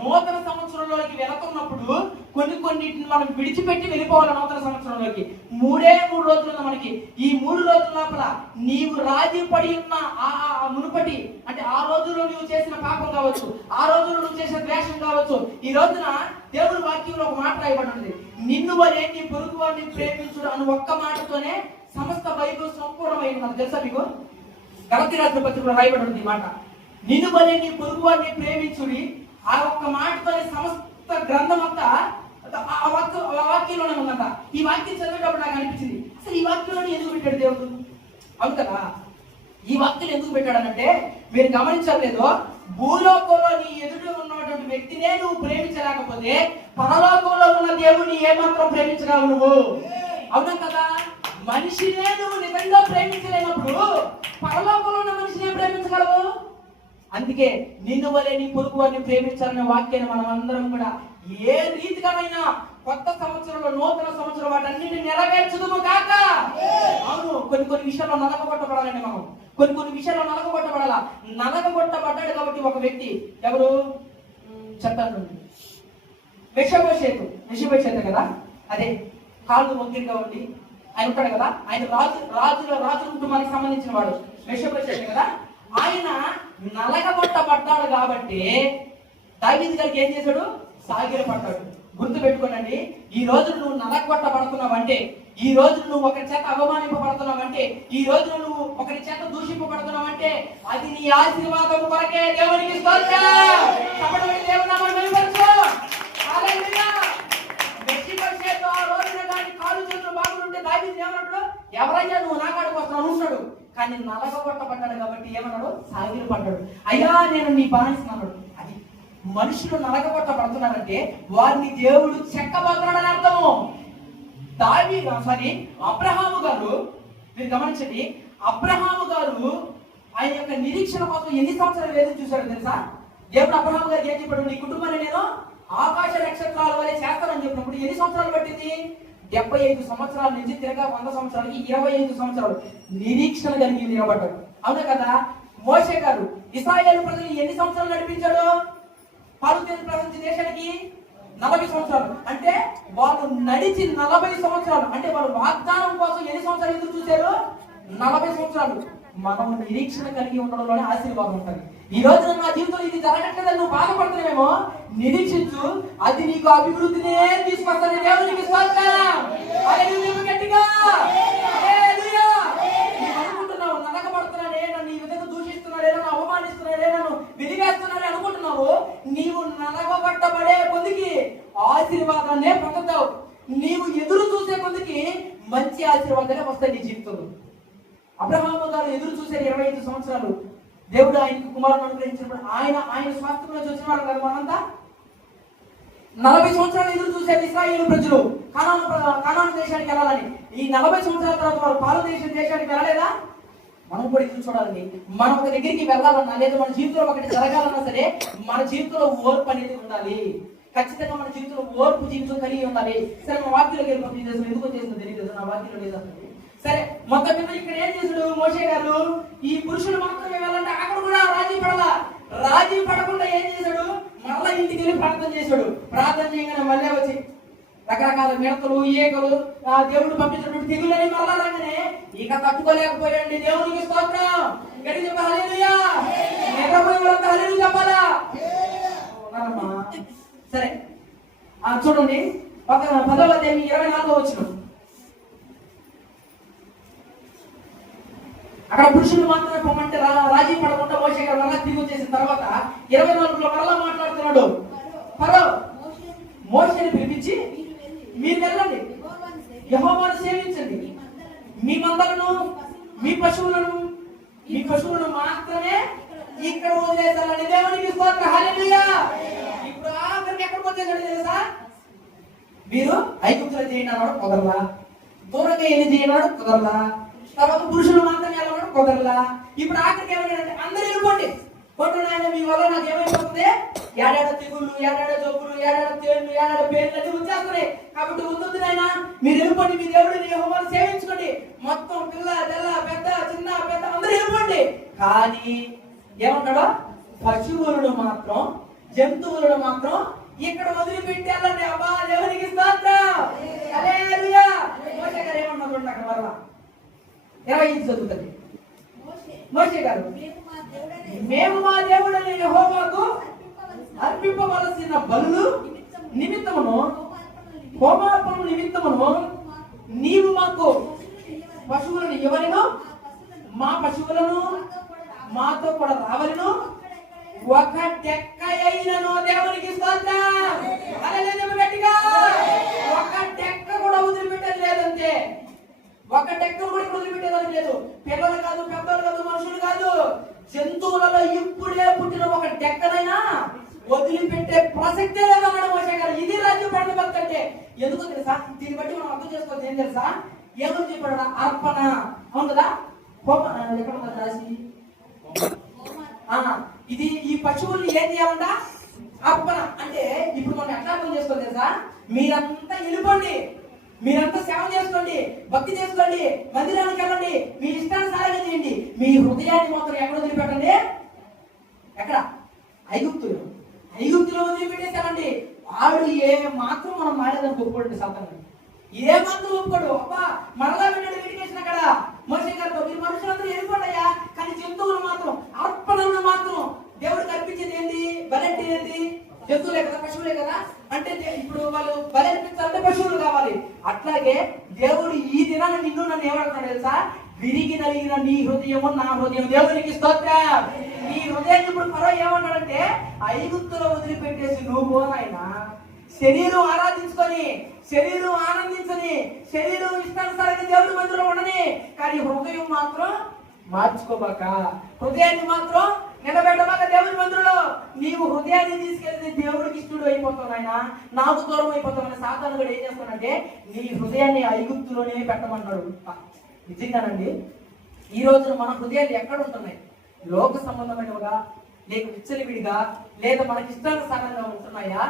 నూతన సంవత్సరంలోకి వెళుతున్నప్పుడు కొన్నిటిని మనం విడిచిపెట్టి వెళ్ళిపోవాలి. నూతన సంవత్సరంలోకి 3 రోజులు మనకి. ఈ 3 రోజుల లోపల నీవు రాజీ పడి ఉన్న ఆ మునుపటి అంటే ఆ రోజుల్లో నువ్వు చేసిన పాపం కావచ్చు, ఆ రోజుల్లో నువ్వు చేసిన ద్వేషం కావచ్చు. ఈ రోజున దేవుని వాక్యంలో ఒక మాట రాయబడింది, నిన్ను వలే నీ పొరుగు వారిని ప్రేమించుడు అని ఒక్క మాటతోనే సమస్త బైబిల్ సంపూర్ణమైంది. నాకు తెలుసా మీకు? గలతీ రాసిన పత్రికలో రాయబడింది ఈ మాట, నిన్ను వలే నీ పొరుగు వారిని ప్రేమించుడి. ఆ ఒక్క మాటతోనే సమస్త గ్రంథం అంతా ఆ వాక్యంలోనే ఉందంట. ఈ వాక్యం చదివేటప్పుడు నాకు అనిపించింది, అసలు ఈ వాక్యంలోనే ఎందుకు పెట్టాడు దేవుడు? అవును కదా, ఈ వాక్యం ఎందుకు పెట్టాడనంటే మీరు గమనించలేదో, భూలోకంలో నీ ఎదుట ఉన్నటువంటి వ్యక్తినే నువ్వు ప్రేమించలేకపోతే పరలోకంలో ఉన్న దేవుడిని ఏమాత్రం ప్రేమించగలవు నువ్వు? అవునా కదా? మనిషినే నువ్వు నిజంగా ప్రేమించలేనప్పుడు పరలోకంలో ఉన్న మనిషినే ప్రేమించగలవు. అందుకే నిన్ను వలే నీ పొరుగు వారిని ప్రేమించాలనే వాక్యాన్ని మనం అందరం కూడా ఏ రీతిగానైనా కొత్త సంవత్సరంలో నూతన సంవత్సరం వాటన్నిటిని నెరవేర్చుదుము కాక. అవును, కొన్ని విషయాల్లో నలగొట్టబడాలండి. మనం కొన్ని విషయాల్లో నలగొట్టబడాలా. నలగొట్టబడ్డాడు కాబట్టి ఒక వ్యక్తి, ఎవరు చెప్పాను, మెషబోషేతు కదా, అదే కాళ్ళు వంగిరిగా ఉండి ఆయన ఉంటాడు కదా, ఆయన రాజు కుటుంబానికి సంబంధించిన వాడు మెషబోషేతు కదా. ఆయన నలగొట్టబడ్డాడు కాబట్టి దావీదు గారికి ఏం చేశాడు? సాగిలపడ్డాడు. గుర్తు పెట్టుకోనండి, ఈ రోజు నువ్వు నలగొట్టబడుతున్నావంటే, ఈ రోజు నువ్వు ఒకరి చేత అవమానింపబడుతున్నావంటే, ఈ రోజు నువ్వు ఒకరి చేత దూషింపబడుతున్నావంటే అది నీ ఆశీర్వాదం కొరకే. దేవునికి స్తోత్రం. దేవుని నామమున మహిమపరచు. హల్లెలూయా. మెషబోషేతు ఆ రోజున గాని కాలు చేతులు బాగుంటే దావీదు ఏమన్నాడు? ఎవరయ్యా నువ్వు నా కాడికి వస్తున్నావు అన్నాడు. కానీ నలగొట్టబడ్డాడు కాబట్టి ఏమన్నాడు? సాగిలపడ్డాడు. అయ్యా నేను నీ బానిసన్నాడు. అది మనుషులు నలగొట్టబడుతున్నారంటే వారిని దేవుడు చెక్కబోతున్నాడని అర్థము. అబ్రహాము గారు, మీరు గమనించండి, అబ్రహాము గారు ఆయన యొక్క నిరీక్షణ కోసం ఎన్ని సంవత్సరాలు వేదన చూశాడు తెలుసా? దేవుడు అబ్రహాము గారికి ఏం చెప్పాడు? నీ కుటుంబాన్ని నేను ఆకాశ నక్షత్రాల వలె చేస్తానని చెప్పినప్పుడు ఎన్ని సంవత్సరాలు పట్టింది? 75 సంవత్సరాల నుంచి తిరగా 100 సంవత్సరాలకి 25 సంవత్సరాలు నిరీక్షణ కలిగి నిలబడ్డాడు. అవునా కదా? మోషే గారు ఇశ్రాయేలు ప్రజలు ఎన్ని సంవత్సరాలు నడిపించాడు? పాలుతేనె ప్రపంచ దేశానికి 40 సంవత్సరాలు. అంటే వాళ్ళు నడిచి 40 సంవత్సరాలు. అంటే వాళ్ళు వాగ్దానం కోసం ఎన్ని సంవత్సరాలు ఎదురు చూశారు? 40 సంవత్సరాలు. మనం నిరీక్షణ కలిగి ఉండడంలోనే ఆశీర్వాదం ఉంటుంది. ఈ రోజు నా జీవితంలో ఇది జరగట్లేదని నువ్వు బాధపడుతున్నావేమో, నిరీక్షించు, అది నీకు అభివృద్ధినే తీసుకొస్తుంది. దేవునికి స్తోత్రం. హల్లెలూయా. గట్టిగా హల్లెలూయా. నువ్వు అనుకుంటున్నావు నరకబడుతున్నాడే, నన్ను ఈ విధంగా దూషిస్తున్నాడే, నన్ను అవమానిస్తున్నాడే, నన్ను విరిగేస్తున్నాడే అనుకుంటున్నావు. నీవు నరకబట్టబడే కొద్దికి ఆశీర్వాదాన్నే పొందుతావు. నీవు ఎదురు చూసే కొద్దికి మంచి ఆశీర్వాదాలే వస్తాయి నీ జీవితంలో. అబ్రహాము గారు ఎదురు చూసే 25 సంవత్సరాలు దేవుడు ఆయనకు కుమారుని అనుగ్రహించినప్పుడు ఆయన స్వాస్థ్యం నుంచి వచ్చిన వాడు కదా. మనంతా 40 సంవత్సరాలు ఎదురు చూసే ఇశ్రాయేలు ప్రజలు కానాను దేశానికి వెళ్ళాలని. ఈ 40 సంవత్సరాల తర్వాత వారు పాలు దేశానికి వెళ్ళలేదా? మనం కూడా ఎదురు చూడాలండి. మనం ఒక దగ్గరికి వెళ్ళాలన్నా, లేదా మన జీవితంలో ఒకటి జరగాలన్నా సరే, మన జీవితంలో ఓర్పు అనేది ఉండాలి. ఖచ్చితంగా మన జీవితంలో ఓర్పు జీవితం కలిగి ఉండాలి. సరే, మన వాక్యంలోకి వెళ్ళిపోతుంది. ఎందుకు వచ్చేసింది తెలియదు, నా వాక్యంలో లేదు అసలు. సరే, మొత్తం మీద ఇక్కడ ఏం చేశాడు మోషే గారు? ఈ పురుషులు మాత్రమే వెళ్ళాలంటే అక్కడ కూడా రాజీ పడాలా. రాజీ పడకుండా ఏం చేశాడు? మళ్ళా ఇంటికి వెళ్ళి ప్రార్థన చేశాడు. ప్రార్థన చేయగానే మళ్ళీ వచ్చి రకరకాల మిడతలు, ఈగలు, దేవుడు పంపించినటువంటి తెగులని మళ్ళా రాగానే ఇక తట్టుకోలేకపోయాడు. దేవునికి స్తోత్రం. గట్టి చెప్ప హల్లెలూయా. హల్లెలూయా చెప్పాలా? సరే, చూడండి 10వ అధ్యాయం 24వ వచనం. అక్కడ పురుషులు మాత్రమే పొమ్మంటే రాజీ పడకుండా మోషే గారు మళ్ళా తిరిగి వచ్చేసిన తర్వాత 24లో మరలా మాట్లాడుతున్నాడు. ఫరో మోషేని పిలిపించి, మీరు వెళ్ళండి, యెహోవాను సేవించండి, మీ మందలను మీ పశువులను మాత్రమే ఇక్కడ వదిలేసాలని. దేవునికి స్తోత్రం. హల్లెలూయా. ఇప్పుడు ఆఖరికి ఎక్కడికి వచ్చేసాడు తెలుసా? మీరు ఐగుప్తులో చేయండి అన్నాడు, కుదరలా. దూరంగా ఎన్ని చేయనాడు, కుదరలా. తర్వాత పురుషులు మాత్రమే వెళ్ళడం, కుదరలా. ఇప్పుడు ఆఖరికి ఏమన్నాడంటే అందరూ వెళ్ళిపోండి, కొట్టున్నాయన మీ వల్ల నాకు ఏమైపోతుంది? ఏడాడ తెగుళ్ళు, ఏడాడ జబ్బులు, ఏడాడ తేళ్లు, ఏడాడ పేర్లు అన్ని వచ్చేస్తున్నాయి. కాబట్టి వద్దునైనా మీరు వెళ్ళిపోండి, మీ దేవుడిని యెహోవాను సేవించుకోండి. మొత్తం పిల్ల తెల్ల పెద్ద చిన్న పెద్ద అందరూ వెళ్ళిపోండి. కానీ ఏమంటాడో, పశువులను మాత్రం, జంతువులను మాత్రం ఇక్కడ వదిలిపెట్టి వెళ్ళండి. అబ్బా, దేవునికి స్తోత్రం. హల్లెలూయా. మోషే గారు ఏమన్నారు అక్కడ మరలా 25 చదువుతుంది. మోషే గారు, మేము మా దేవుడైన యెహోవాకు అర్పింపవలసిన బలులు నిమిత్తమును, హోమార్పణ నిమిత్తమును నీవు మాకు పశువులను ఇవ్వలను, మా పశువులను మాతో కూడా రావలను, ఒక డెక్క అయినను. దేవునికి స్తోత్రం. హల్లెలూయా. గట్టిగా ఒక డెక్క కూడా వదిలిపెట్టేది లేదంతే. ఒక డెక్క కూడా వదిలిపెట్టేదని లేదు. పిల్లలు కాదు, పెద్దలు కాదు, మనుషులు కాదు, జంతువులలో ఇప్పుడే పుట్టిన ఒక డెక్కనైనా వదిలిపెట్టే ప్రసక్తే లేదన్నాడు మోషే గారు. ఇది రాజ్యం పడిన భక్తి అంటే. ఎందుకు తెలుసా? దీన్ని బట్టి మనం అర్థం చేసుకోవచ్చు. ఏం తెలుసా? ఏమని చెప్పాడు? అర్పణ. అవును కదా? ఎక్కడ రాసి ఇది ఈ పశువుల్ని ఏం చేయాలంట? అర్పణ. అంటే ఇప్పుడు మనం ఎట్లా అర్థం చేసుకోవాలి తెలుసా? మీరంతా వెళ్ళిపోండి, మీరంతా సేవ చేసుకోండి, భక్తి చేసుకోండి, మందిరానికి వెళ్ళండి, మీ ఇష్టానుసారంగా చేయండి, మీ హృదయాన్ని మాత్రం ఎక్కడ వదిలిపెట్టండి? ఎక్కడ? ఐగుప్తులో వదిలిపెట్టేశారండి. వాడు ఏ మాత్రం మనం మారేదని ఒప్పుకోండి, సాతాను ఏ మాత్రం ఒప్పుకోడు. అబ్బా మరలా వెళ్ళాడు వెలిగేసిన అక్కడ మోషే గారితో, మీరు మనుషులందరూ వెళ్ళిపోండియా, కానీ జంతువులు మాత్రం, అర్పణలు మాత్రం దేవుడికి అర్పించేది ఏంటి? బలంటే ఏంటి? జంతువులే కదా, పశువులే కదా. అంటే ఇప్పుడు వాళ్ళు బలి అర్పించాలంటే పశువులు కావాలి. అట్లాగే దేవుడు ఈ దినాన్ని నిన్ను నన్ను ఏమంటున్నాడు తెలుసా? విరిగి నలిగిన నీ హృదయము నా హృదయం, దేవునికి స్తోత్రం. నీ హృదయాన్ని ఇప్పుడు ఫరో ఏమన్నాడంటే, ఐగుప్తులో వదిలిపెట్టేసి నువ్వు నాయనా శరీరం ఆరాధించుకొని, శరీరం ఆనందించని, శరీరం ఇష్టానుసారంగా దేవుడి మందిలో ఉండని, కానీ హృదయం మాత్రం మార్చుకోబాక, హృదయాన్ని మాత్రం నిలబెట్టబాక దేవుడి మందిరంలో. నీవు హృదయాన్ని తీసుకెళ్తే దేవుడికి ఇష్టడు అయిపోతావు నాయన, నాకు దూరం అయిపోతావు. సాతాను కూడా ఏం చేస్తానంటే నీ హృదయాన్ని ఐగుప్తులోనే పెట్టమన్నాడు. నిజంగానండి, ఈ రోజున మన హృదయాలు ఎక్కడ ఉంటున్నాయి? లోక సంబంధమైనవిగా, లేక విచ్చలవిడిగా, లేదా మనకి ఇష్టానుసారంగా ఉంటున్నాయా?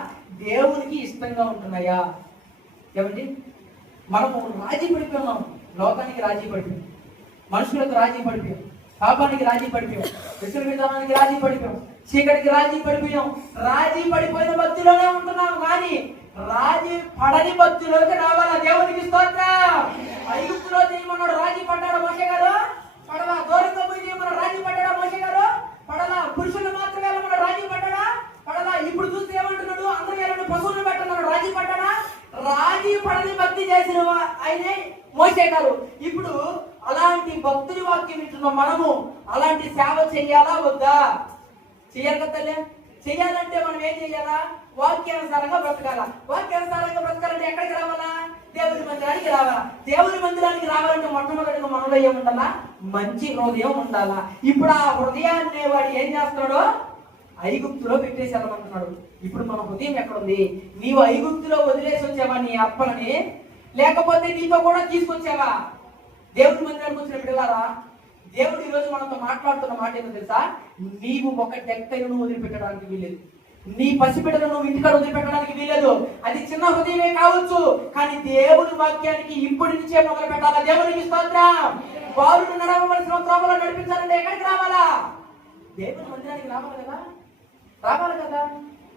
దేవునికి ఇష్టంగా ఉంటున్నాయా? ఏమండి, మనము రాజీ పడిపోయాం, లోకానికి రాజీ పడిపోయాం, మనుషులకు రాజీ పడిపోయాం, పాపానికి రాజీ పడిపోయాం, విశ్వవిధానానికి రాజీ పడిపోయాం, చీకటికి రాజీ పడిపోయాం. రాజీ పడిపోయిన భక్తిలోనే ఉంటున్నాం, కానీ రాజీ పడని భక్తిలోకి రావాలా? దేవునికి స్తోత్రం. ఐగుప్తులో చేయమన్నాడు, రాజీ పడ్డాడు మోషే గారు? పడలా. దూరంగా పోయి చేయమన్నాడు, రాజీ పడ్డాడా మోషే గారు? పడలా. పురుషులు మాత్రమే వెళ్ళమన్నాడు, రాజీ పడ్డాడా? పడలా. ఇప్పుడు చూస్తే ఏమంటున్నాడు? అందరూ వెళ్ళండి, పశువులు పెట్టన్నాడు, రాజీ పడ్డాడా? రాజీ పడని భక్తి చేసిన ఆయనే మోషే గారు. ఇప్పుడు అలాంటి భక్తుని వాక్యం వింటున్నాం మనము. అలాంటి సేవ చెయ్యాలా వద్దా? చెయ్యాలి కదా తల్లి? చెయ్యాలంటే మనం ఏం చెయ్యాలా? వాక్యానుసారంగా బ్రతకాలా. వాక్యానుసారంగా బ్రతకాలంటే ఎక్కడికి రావాలా? దేవుని మందిరానికి రావాలా. దేవుని మందిరానికి రావాలంటే మొట్టమొదటిగా మనలో ఏముండాలా? మంచి హృదయం ఉండాలా. ఇప్పుడు ఆ హృదయాన్ని వాడు ఏం చేస్తున్నాడు? ఐగుప్తులో పెట్టేసి వెళ్ళమంటున్నాడు. ఇప్పుడు మన హృదయం ఎక్కడుంది? నీవు ఐగుప్తులో వదిలేసి వచ్చావా నీ అప్పని, లేకపోతే నీతో కూడా తీసుకొచ్చావా? దేవుని మందిరానికి వచ్చిన బిడ్డలారా, దేవుడు ఈరోజు మనతో మాట్లాడుతున్న మాట ఏంటో తెలుసా? నీవు ఒక డెక్కను వదిలిపెట్టడానికి వీలేదు, నీ పసిబిడ్డలను ఇంటికాడ వదిలిపెట్టడానికి వీలేదు. అది చిన్న హృదయమే కావచ్చు, కానీ దేవుని వాక్యానికి ఇప్పటి నుంచే మొదలు పెట్టాలా. దేవునికి స్తోత్రం. వారు నడవవలసిన త్రోవలో నడిపించాలంటే ఎక్కడికి రావాలా? దేవుని మందిరానికి రావాలి కదా, రావాలి కదా.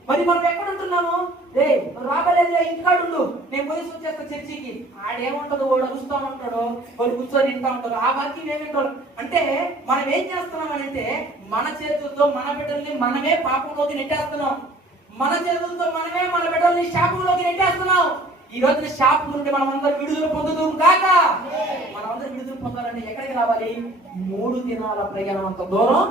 మరి మనం ఎక్కడ ఉంటున్నాము? రే రాబలేదు, ఇంటికాడు, నేను పోయి వచ్చేస్తా చర్చికి. ఆడేముంటదు, వాడు అరుస్తూ ఉంటాడు, వాడు కూర్చొని తింటా ఉంటాడు, ఆ వాక్యం ఏమింటాడు అంటే మనం ఏం చేస్తున్నామనంటే మన చేతులతో మన బిడ్డల్ని మనమే పాపంలోకి నెట్టేస్తున్నాం. మన చేతులతో మనమే మన బిడ్డల్ని శాపంలోకి నెట్టేస్తున్నాం. ఈ రోజున శాపం నుండి మనం అందరూ విడుదల పొందుతూ కాక, మనం అందరూ విడుదల పొందాలంటే ఎక్కడికి రావాలి? 3 దినాల ప్రయాణం అంత దూరం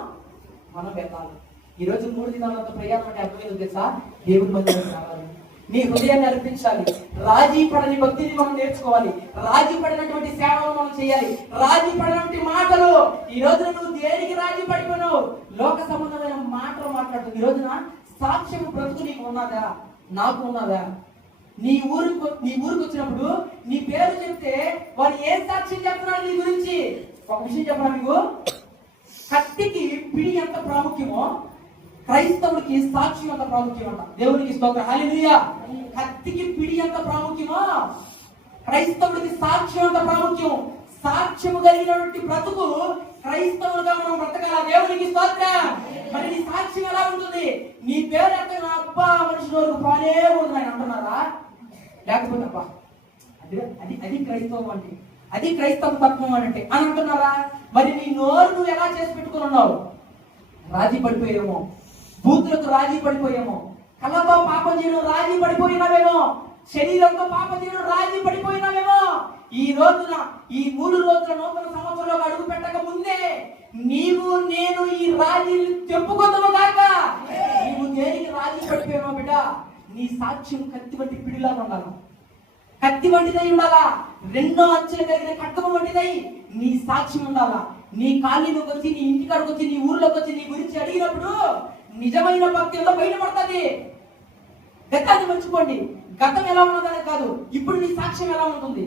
మనం వెళ్ళాలి. ఈ రోజు 3 దినాలంత ప్రయాణం అంటే అర్థమైంది తెలుసా? దేవుని మందిరానికి రావాలి, నీ హృదయాన్ని అర్పించాలి, రాజీ పడని భక్తిని మనం నేర్చుకోవాలి, రాజీ పడినటువంటి సేవలు మనం చేయాలి, రాజీ పడినటువంటి మాటలు. ఈ రోజున నువ్వు దేనికి రాజీ పడిపోయావు? లోక సంబంధమైన మాటలు మాట్లాడుతుంది. ఈ రోజున సాక్ష్యం బ్రతుకు నీకు ఉన్నదా? నాకు ఉన్నదా? నీ ఊరికి వచ్చినప్పుడు నీ పేరు చెప్తే వారు ఏం సాక్ష్యం చెప్తున్నారు నీ గురించి? ఒక విషయం చెప్పరా మీకు? కత్తికి పిడి ఎంత ప్రాముఖ్యమో క్రైస్తవుడికి సాక్ష్యం ఎంత ప్రాముఖ్యం అంట. దేవునికి స్తోత్రం, హల్లెలూయా. కత్తికి పిడి ఎంత ప్రాముఖ్యమో క్రైస్తవుడికి సాక్ష్యం ఎంత ప్రాముఖ్యం. సాక్ష్యము కలిగినటువంటి బ్రతుకు క్రైస్తవులుగా మనం బ్రతకాల. దేవునికి స్తోత్రం. మరి నీ సాక్ష్యం ఎలా ఉంటుంది? నీ పేరు ఎక్కడ? అబ్బా మనిషి వరకు పాలే ఉంది ఆయన అంటున్నారా? లేకపోతే అబ్బా అది క్రైస్తవం అంటే, అది క్రైస్తవ తత్వం అంటే అని అంటున్నారా? మరి నీ నోరు నువ్వు ఎలా చేసి పెట్టుకుని ఉన్నావు? రాజీ పడిపోయేమో, బూతులకు రాజీ పడిపోయేమో, కళ్ళతో పాపం చేయడం రాజీ పడిపోయినావేమో, శరీరంతో పాపం చేయడం రాజీ పడిపోయినావేమో. ఈ రోజున ఈ 3 రోజుల నూతన సంవత్సరంలో అడుగు పెట్టక ముందే నీవు నేను ఈ రాజీని చెప్పుకుందాము కాక. నీవు దేనికి రాజీ పడిపోయావు బిడ్డ? నీ సాక్ష్యం కత్తి వంటి పిడిలాగా ఉండాలి, కత్తి వంటిదై ఉండాలా. 2 అంచెలు కలిగిన కట్టమ వంటిదై నీ సాక్ష్యం ఉండాలా. నీ కాలనీలోకి వచ్చి, నీ ఇంటికాడికి వచ్చి, నీ ఊర్లోకి వచ్చి నీ గురించి అడిగినప్పుడు నిజమైన భక్తిలో బయటపడుతుంది. గతాన్ని మర్చిపోండి, గతం ఎలా ఉన్నదని కాదు, ఇప్పుడు నీ సాక్ష్యం ఎలా ఉంటుంది,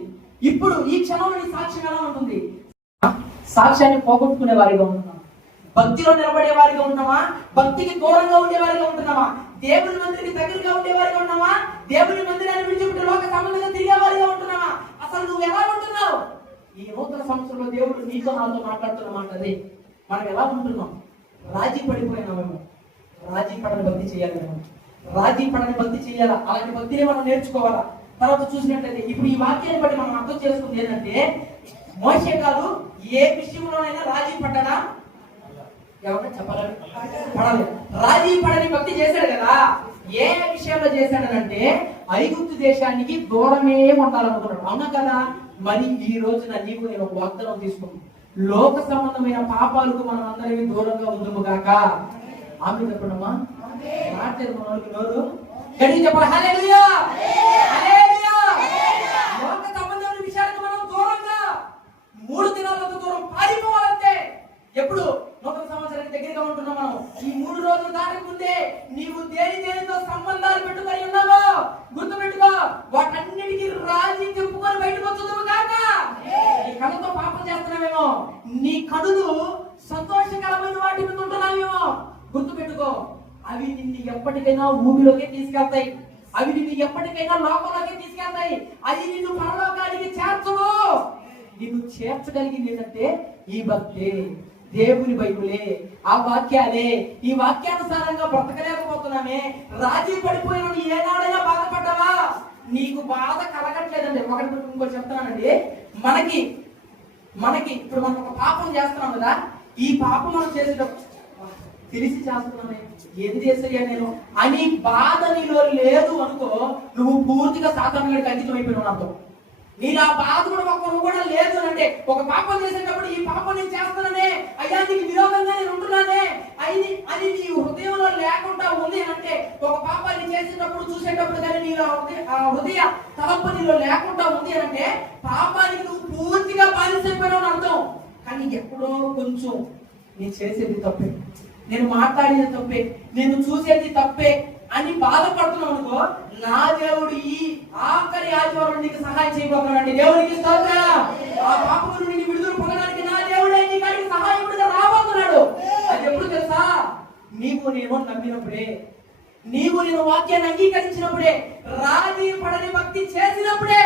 ఇప్పుడు ఈ క్షణంలో నీ సాక్ష్యం ఎలా ఉంటుంది. సాక్ష్యాన్ని పోగొట్టుకునే వారిగా ఉంటున్నాం. భక్తిలో నిలబడే వారిగా ఉన్నామా? భక్తికి దూరంగా ఉండే వారిగా ఉంటున్నామా? దేవుని మందిరికి దగ్గరగా ఉండే వారిగా ఉన్నామా? దేవుని మందిరాన్ని విడిచిపెట్టి లోక సంబంధంగా తిరిగే వారిగా ఉంటున్నామా? అసలు నువ్వు ఎలా ఉంటున్నావు? ఈ నూతన సంవత్సరంలో దేవుడు నీతో నాతో మాట్లాడుతున్న మాట అది. మనం ఎలా ఉంటున్నాం? రాజీ పడిపోయినామేమో. రాజీ పడని భక్తి చేయాలి మనం. రాజీ పడని భక్తి చేయాలా? అలాంటి భక్తిని మనం నేర్చుకోవాలా? తర్వాత చూసినట్లయితే ఇప్పుడు ఈ వాక్యాన్ని బట్టి మనం అర్థం చేసుకుంది ఏంటంటే, మోషే కాదు ఏ విషయంలోనైనా రాజీ పడ్డాడా? ఎవరైనా చెప్పాలి? పడలేదు. రాజీ పడని భక్తి చేశాడు కదా. ఏ విషయంలో చేశాడనంటే ఐగుప్తు దేశానికి దూరమే ఉండాలనుకున్నాడు. అవునా కదా? మరి ఈ రోజున నీకు నేను ఒక వాగ్దానం తీసుకున్నాను. లోక సంబంధమైన పాపాలకు మనం అందరికీ దూరంగా ఉందము గాక. ఆమె చెప్పడమ్మా మాట్లాడు మనకి నోరు గడి చెప్పాలి. హల్లెలూయా, హల్లెలూయా. లోక సంబంధమైన విషయాలకు మనం దూరంగా 3 దినాలకు దూరం పారిపోవాలంటే ఎప్పుడు నూతన సంవత్సరానికి దగ్గరగా ఉంటున్నాం మనం. ఈ 3 రోజులు దాటకుందే నీవు దేనితో సంబంధాలు పెట్టుకొని ఉన్నావో గుర్తుపెట్టుకో. వాటన్నిటికీ రాజీ చెప్పుకొని బయటకు వచ్చుదువు కాక. నీ కళ్ళతో పాపం చేస్తున్నావేమో, నీ కనులు సంతోషకరమైన వాటి మీద ఉంటున్నావేమో, గుర్తుపెట్టుకో. అవి నిన్ను ఎప్పటికైనా భూమిలోకి తీసుకెళ్తాయి. అవి నిన్ను ఎప్పటికైనా లోకంలోకి తీసుకెళ్తాయి. అది నిన్ను పరలోకానికి చేర్చవు. నిన్ను చేర్చగలిగింది ఏంటంటే ఈ భక్తే, దేవుని బైబిలే, ఆ వాక్యాలే. ఈ వాక్యానుసారంగా బ్రతకలేకపోతున్నామే. రాజీ పడిపోయిన ఏనాడైనా బాధపడ్డావా? నీకు బాధ కలగట్లేదండి. ఇంకోటి చెప్తానండి. మనకి ఇప్పుడు మనం ఒక పాపం చేస్తున్నాం కదా. ఈ పాపం మనం చేసేటప్పుడు తెలిసి చేస్తున్నానే, ఏం చేసేయా నేను అని బాధ నీలో లేదు అనుకో, నువ్వు పూర్తిగా సాతానుడికి అంకితం అయిపోయినావు అర్థం. నీకు ఆ బాధ కూడా ఒక్కరు కూడా లేదు అంటే, ఒక పాపం చేసేటప్పుడు ఈ పాపం నేను చేస్తాననే, అయ్యా నీకు విరోధంగా నేను ఉంటున్నానే అని నీ హృదయంలో లేకుండా ఉంది అంటే, ఒక పాపాన్ని చేసేటప్పుడు చూసేటప్పుడు కానీ నీ ఆ హృదయ తలంపు నీలో లేకుండా ఉంది అంటే పాపానికి నువ్వు పూర్తిగా బాధిసైపోయినావు అర్థం. కానీ ఎప్పుడో కొంచెం నేను చేసేది తప్పే, నేను మాట్లాడేది తప్పే, నేను చూసేది తప్పే అని బాధపడుతున్నావు అనుకో, నా దేవుడు ఈ ఆఖరి ఆదివారం నీకు సహాయం చేయబోతున్నాడు. దేవునికి స్తోత్రం. ఆ పాపం నుండి విడుదల పొందడానికి నా దేవుడే నీ కాడికి సహాయకుడిగా రాబోతున్నాడు. అది ఎప్పుడు తెలుసా? నీవు నేను నమ్మినప్పుడే, నీవు నేను వాక్యాన్ని అంగీకరించినప్పుడే, రాజీ పడని భక్తి చేసినప్పుడే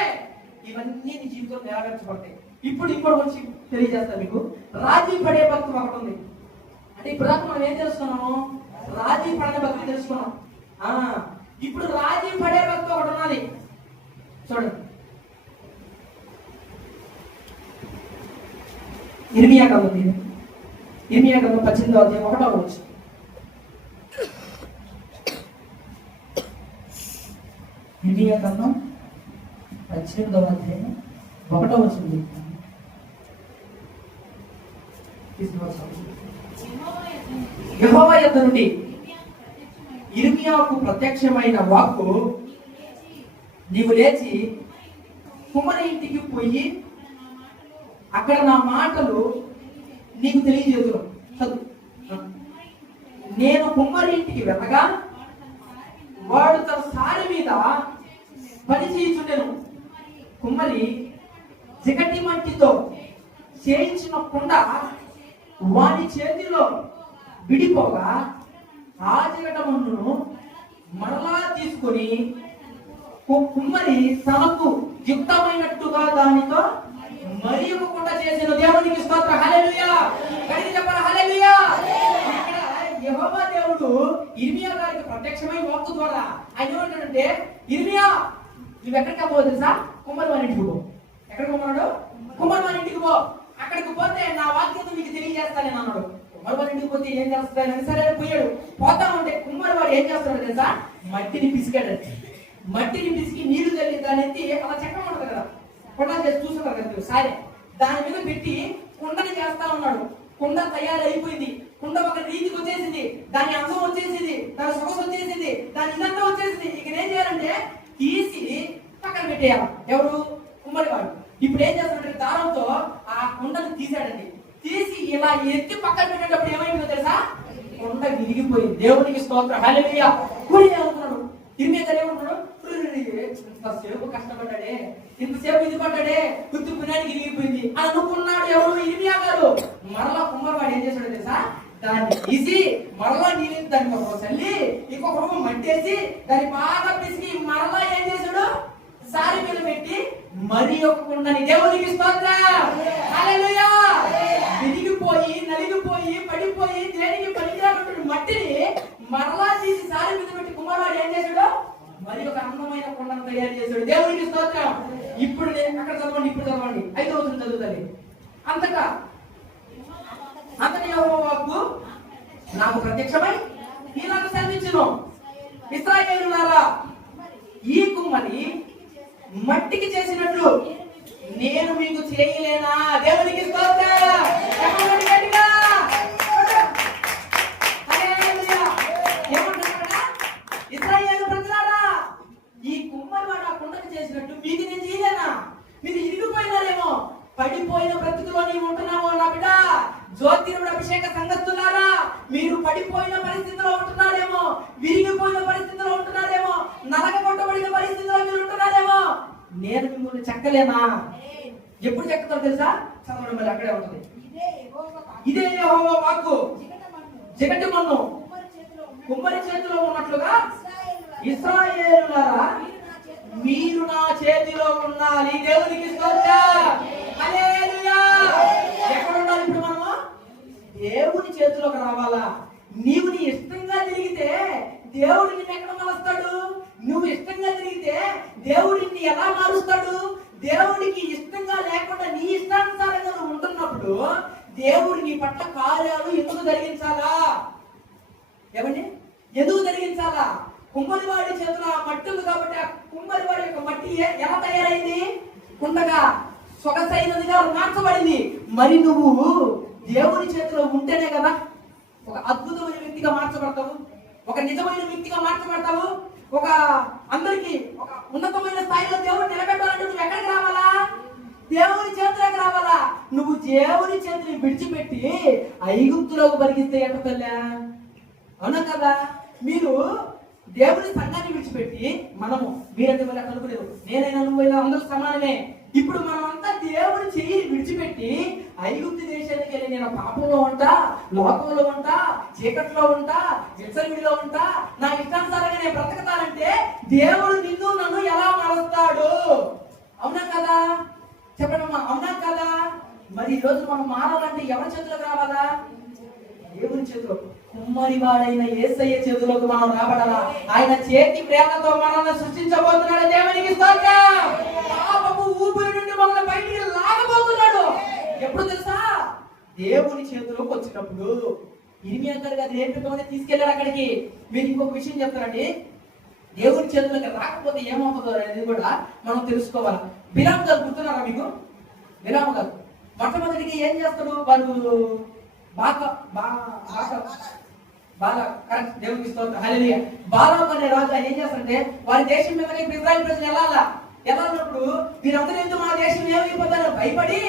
ఇవన్నీ నీ జీవితంలో నెరవేర్చబడతాయి. ఇప్పుడు ఇంకోటి వచ్చి తెలియజేస్తాను మీకు. రాజీ పడే భక్తి ఒకటి ఉంది. అంటే ఇప్పుడు దాకా మనం ఏం తెలుసుకున్నాము? రాజీ పడని భక్తి తెలుసుకున్నాం. ఇప్పుడు రాజీ పడే భక్తి ఒకటి ఉన్నది. చూడండి, ఇర్మియా గ్రంథం 18వ అధ్యాయం 1వ వచనం. ఇర్మియా గ్రంథం 18వ అధ్యాయం 1వ వచనం. యెహోవా యొద్ద నుండి ఇర్మియాకు ప్రత్యక్షమైన వాక్కు, నీవు లేచి కుమ్మరి ఇంటికి పోయి అక్కడ నా మాటలు నీకు తెలియజేతును. నేను కుమ్మరి ఇంటికి వెళ్ళగా వాడు తన సారి మీద పని చేయుచుండెను. కుమ్మరి జిగటి మట్టితో చేయించిన కుండ వాని చేతిలో విడిపోగా ఆ జిగటమును మరలా తీసుకొని కుమ్మరి తనకు యుక్తమైనట్టుగా దానితో మరి ఒక కుండ చేసిన. దేవునికి స్తోత్రం. హల్లెలూయా. గట్టిగా చెప్పండి హల్లెలూయా. ఇక్కడ యెహోవా దేవుడు ఇర్మియా గారికి ప్రత్యక్షమై వాక్కు ద్వారా ఆయన ఏమంటాడంటే, ఇర్మియా నువ్వు ఎక్కడికి పోవు తెలుసా? కుమ్మరి వారి ఇంటికి పో. ఎక్కడికి పోమన్నాడు? కుమ్మరి వారి ఇంటికి పో. అక్కడికి పోతే నా వాక్యం మీకు తెలియజేస్తానని అన్నాడు. కుమ్మరి వారి ఇంటికి పోతే ఏం చేస్తాడని సరే పోయాడు. పోతా ఉంటే కుమ్మరి వాడు ఏం చేస్తాడు తెలుసా? మట్టిని పిసికాడంటే, మట్టిని పిసికి నీళ్లు చల్లి దాని ఎత్తి అలా చక్రం ఉంటుంది కదా, కుండ చేసి చూస్తున్నారు కదా సరే, దాని మీద పెట్టి కుండని చేస్తా ఉన్నాడు. కుండ తయారైపోయింది. కుండ ఒక రీతికి వచ్చేసింది, దాని అందం వచ్చేసింది, దాని సొగసు వచ్చేసింది, దాని ఇదంతా వచ్చేసింది. ఇక్కడ ఏం చేయాలంటే తీసి పక్కన పెట్టేయాలి. ఎవరు? కుమ్మరి వాడు. ఇప్పుడు ఏం చేస్తాడంటే దారంతో ఆ కుండను తీసాడండి. తీసి ఇలా ఎత్తి పక్కన పెట్టేటప్పుడు ఏమైందో తెలుసా? కుండ విరిగిపోయింది. దేవునికి స్తోత్రం. హల్లెలూయా. కూలి అనుకున్నాడు. ఇర్మియా గారు ఏమనుకున్నాడు? ఇంతసేపు కష్టపడ్డాడే, ఇంతసేపు ఇది పడ్డాడే, గుర్తు పునానికి విరిగిపోయింది అనుకున్నాడు. ఎవరు? ఇర్మియా గారు. మరలా కుమ్మరివాడు ఏం చేశాడు తెలుసా? దాన్ని తీసి మరలా నీళ్ళు దాన్ని ఒక చల్లి ఇంకొక రూపం మట్టేసి దాన్ని బాగా పిసికి మరలా ఏం చేశాడు సారి మీద పెట్టి మరి ఒక కుండని దేవునికి స్తోత్రం. హల్లెలూయా. విరిగిపోయి నలిగిపోయి పడిపోయి దేనికి పనికిరానటువంటి మట్టిని మరలా తీసి సారి మీద పెట్టి కుమారుడు ఏం చేశాడు మరి ఒక అందమైన కుండను తయారు చేశాడు. దేవునికి స్తోత్రం. ఇప్పుడు నేను అక్కడ చదవండి, ఇప్పుడు చదవండి 5వ వచనం చదువుతుంది. అంతటా యెహోవా వాక్కు నాకు ప్రత్యక్షమై ఇలాగ సెలవిచ్చెను, ఇశ్రాయేలులారా, ఈ కుమ్మరి మట్టికి చేసినట్లు నేను మీకు చేయలేనా? దేవునికి స్తోత్రం. ఇశ్రాయేలు ప్రజలారా, ఈ కుమ్మరి వాడు ఆ కుండకి చేసినట్టు మీకు నేను చేయలేనా? మీరు ఇరిగిపోయినారేమో, పడిపోయిన బ్రతుకులో నీవు ఉంటున్నావో నా బిడ్డ. జ్యోతిర్ముడు అభిషేక సంఘస్థులారా, మీరు పడిపోయిన పరిస్థితిలో ఉంటున్నారేమో, విరిగిపోయిన పరిస్థితిలో ఉంటున్నారేమో, నరకగొట్టబడిన పరిస్థితిలో మీరు ఉంటున్నారేమో. నేను మిమ్మల్ని చెక్కలేనా? ఎప్పుడు చెక్కుతారు తెలుసా? చదవడం మళ్ళీ అక్కడే ఉంటుంది. ఇదే యెహోవా వాక్కు, జిగట మన్ను కుమ్మరి చేతిలో ఉన్నట్లుగా ఇశ్రాయేలులారా మీరు నా చేతిలో ఉండాలి. దేవునికి స్తోత్రం. హల్లెలూయా. ఎక్కడ ఉండాలి ఇప్పుడు మనము? దేవుని చేతిలోకి రావాలా? నీవు నీ ఇష్టంగా తిరిగితే దేవుడు నిన్ను ఎక్కడ మారుస్తాడు? నువ్వు ఇష్టంగా తిరిగితే దేవుడు నిన్ను ఎలా మారుస్తాడు? దేవుడికి ఇష్టంగా లేకుండా నీ ఇష్టానుసారంగా నువ్వు ఉంటున్నప్పుడు దేవుడు నీ పట్ల కార్యాలు ఎందుకు జరిగించాలా? ఏమండి, ఎందుకు జరిగించాలా? కుమ్మరివాడి చేతులు ఆ మట్టి ఉంది కాబట్టి ఆ కుమ్మరివాడి యొక్క మట్టి ఎలా తయారైంది? కుండగా సొగసైనదిగా మార్చబడింది. మరి నువ్వు దేవుని చేతిలో ఉంటేనే కదా ఒక అద్భుతమైన వ్యక్తిగా మార్చబడతావు, ఒక నిజమైన వ్యక్తిగా మార్చబడతావు. ఒక అందరికి ఒక ఉన్నతమైన స్థాయిలో దేవుడు నిలబెట్టాలంటే నువ్వు ఎక్కడికి రావాలా? దేవుని చేతిలోకి రావాలా? నువ్వు దేవుని చేతిని విడిచిపెట్టి ఐగుప్తులోకి పరిగిస్తే ఎంత తల్లా? అవునా కదా? మీరు దేవుని సంఘాన్ని విడిచిపెట్టి మనము మీరంటే వాళ్ళు అనుకోలేదు, నేనైనా నువ్వైనా అందరూ సమానమే. ఇప్పుడు మనమంతా దేవుని చెయ్యి విడిచిపెట్టి ఐగుప్తు దేశానికి వెళ్ళి నేను పాపంలో ఉంటా, లోకంలో ఉంటా, చీకట్లో ఉంటా, విచ్చలవిడిలో ఉంటా, నా ఇష్టానుసారంగా నేను బ్రతకతానంటే దేవుడు నిన్ను నన్ను ఎలా మారుస్తాడు? అవునా కదా? చెప్పండమ్మా, అవునా కదా? మరి ఈ రోజు మనం మారాలంటే ఎవరి చేతిలోకి రావాలా? దేవుని చేతిలో. కుమ్మరివాడైన యేసయ్య చేతిలోకి మనం రాబడాలా? ఆయన చేతి ప్రేమతో మనల్ని సృష్టించబోతున్నాడు. దేవునికి స్తోత్రం. పాపపు ఊపిరి నుండి మనల్ని బయటికి లాగబోతున్నాడు. ఎప్పుడు తెలుసా? దేవుని చేతిలోకి వచ్చినప్పుడు. ఇర్మియా గారు అది నేర్చుకోమని తీసుకెళ్లారు అక్కడికి. మీరు ఇంకొక విషయం చెప్తారండి, దేవుని చేతులకు రాకపోతే ఏమవుతుందో అనేది కూడా మనం తెలుసుకోవాలి. బిలాము గారు గుర్తున్నారా మీకు? బిలాము గారు మొట్టమొదటికి ఏం చేస్తాడు? వాళ్ళు దేవునికి స్తోత్రం. హల్లెలూయా. బాలాకు అనే రాజు ఏం చేస్తారంటే వారి దేశం మీద ఇశ్రాయేలు ప్రజలు వెళ్ళాలన్నప్పుడు వీరందరూ ఎందుకు మా దేశం ఏమైపోతారో భయపడి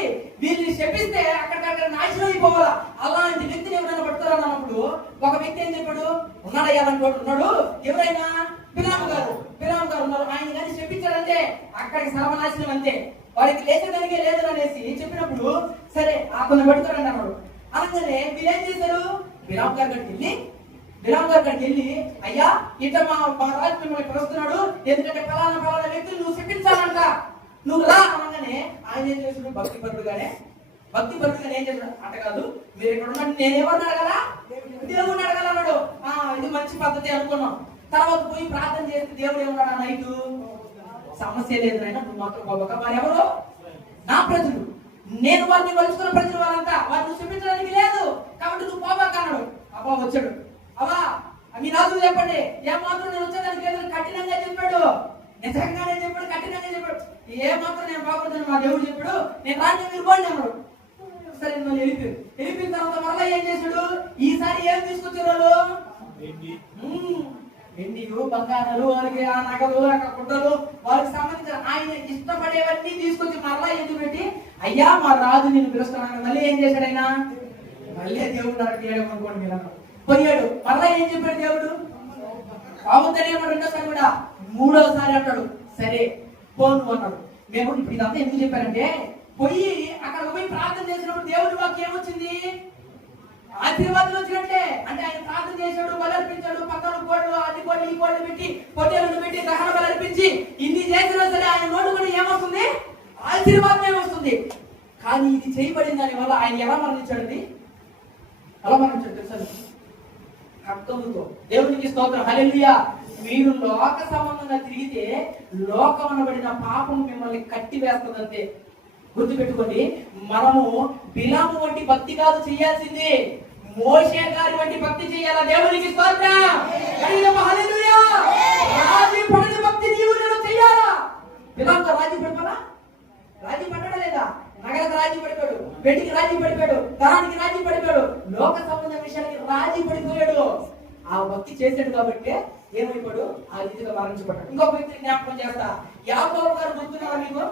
వీళ్ళని శపిస్తే అక్కడికక్కడ నాశనం అయిపోవాలా. అలాంటి వ్యక్తిని ఎవరైనా పడతారన్నప్పుడు ఒక వ్యక్తి ఏం చెప్పాడు? ఉన్నాడయ్యా అలాంటి వాడు ఉన్నాడు. ఎవరైనా? బిలాము గారు ఉన్నారు. ఆయన కానీ శపించాడంటే అక్కడికి సర్వనాశనం అంతే. వారికి లేచేదానికే లేదు అనేసి చెప్పినప్పుడు సరే అతను పెడతారండి అన్నాడు. అనగానే వీళ్ళేం చేశారు? బిలాము గారి కాడికి వెళ్ళి అయ్యా ఇట్లా మా రాజు మిమ్మల్ని పిలుస్తున్నాడు, ఎందుకంటే ఫలానా వ్యక్తులు నువ్వు శపించాలంట, నువ్వు రా అనగానే ఆయన ఏం చేస్తున్నాడు? భక్తిపరుడుగానే ఏం చేస్తున్నాడు? అంట కాదు, మీరు ఇక్కడ ఉన్నాడు, నేనేమన్నా అడగలా? దేవుడిని అడగలన్నాడు. ఇది మంచి పద్ధతి అనుకున్నాం. తర్వాత పోయి ప్రార్థన చేస్తే దేవుడు ఏమన్నాడు? నైటు సమస్య లేదు నాయన, నువ్వు మాత్రం పోక, వారు ఎవరు? నా ప్రజలు, నేను వారిని కలుసుకున్న ప్రజలు, వారంతా వారిని చూపించడానికి లేదు కాబట్టి నువ్వు పోబాక అన్నాడు. అబ్బా వచ్చాడు. అవా మీ నాదులు చెప్పండి, ఏమాత్రం నేను వచ్చేదానికి లేదు కఠినంగా చెప్పాడు. నిజంగానే చెప్పాడు, కఠినంగా చెప్పాడు. ఏమాత్రం నేను బాగుంటుంది మా దేవుడు చెప్పాడు, నేను రాని మీరు పోండి అన్నాడు. సరే మళ్ళీ వెళ్ళిపోయిన తర్వాత మరలా ఏం చేశాడు? ఈసారి ఏం తీసుకొచ్చారు? వెండియు బంగారాలు, వారికి ఆ నగలు, ఆ గుడ్డలు, వారికి సంబంధించిన ఆయన ఇష్టపడేవన్నీ తీసుకొచ్చి మరలా ఎదురు పెట్టి అయ్యా మా రాజు నేను పిలుస్తున్నాను. మళ్ళీ ఏం చేశాడు ఆయన? మళ్ళీ దేవుడు అడిగాడు అనుకోండి. మీరు పోయాడు. మరలా ఏం చెప్పాడు దేవుడు? బాగుందనే రెండోసారి కూడా, మూడోసారి అంటాడు సరే పోను అన్నాడు. మేము ఇప్పుడు ఇదంతా ఎందుకు చెప్పారంటే పోయి అక్కడ పోయి ప్రార్థన చేసినప్పుడు దేవుడి వాక్యం ఏమొచ్చింది? ఆశీర్వాదం వచ్చినట్లే. అంటే ఆయన ప్రార్థన చేశాడు, బలర్పించాడు, పక్కన కోళ్ళు, అది కోళ్ళు, ఈ కోళ్ళు పెట్టి, పొట్టేలను పెట్టి, దహన బలర్పించి ఇన్ని చేసినా సరే ఆయన నోటు కూడా ఏమొస్తుంది? ఆశీర్వాదమే వస్తుంది. కానీ ఇది చేయబడిన దాని వల్ల ఆయన ఎలా మరణించాడండి? ఎలా మరణించాడు తెలుసా? ఖడ్గముతో. దేవునికి స్తోత్రం, హల్లెలూయా. మీరు లోక సంబంధంగా తిరిగితే లోకం అనబడిన పాపం మిమ్మల్ని కట్టి వేస్తుందంటే గుర్తుపెట్టుకోండి. మనము బిలాము వంటి భక్తి కాదు చేయాల్సింది, మోషే గారి వంటి భక్తి చేయాలా? దేవునికి స్తోత్రం, హల్లెలూయా. రాజీ పడని భక్తి నీవు నేను చేయాలా? బిలాముతో రాజీ పడిపోలా? రాజీ పడ్డా లేదా? నగరకు రాజీ పడిపోయాడు, పెళ్లికి రాజీ పడిపోయాడు, తరానికి రాజీ పడిపోయాడు, లోక సంబంధ విషయానికి రాజీ పడిపోయాడు. ఆ భక్తి చేశాడు కాబట్టి ఏమైపోయాడు? ఆ రీతిగా మరణించబడ్డాడు. ఇంకొక వ్యక్తిని జ్ఞాపకం చేస్తా. యాకోబు గారు గుర్తున్నారా మీకు?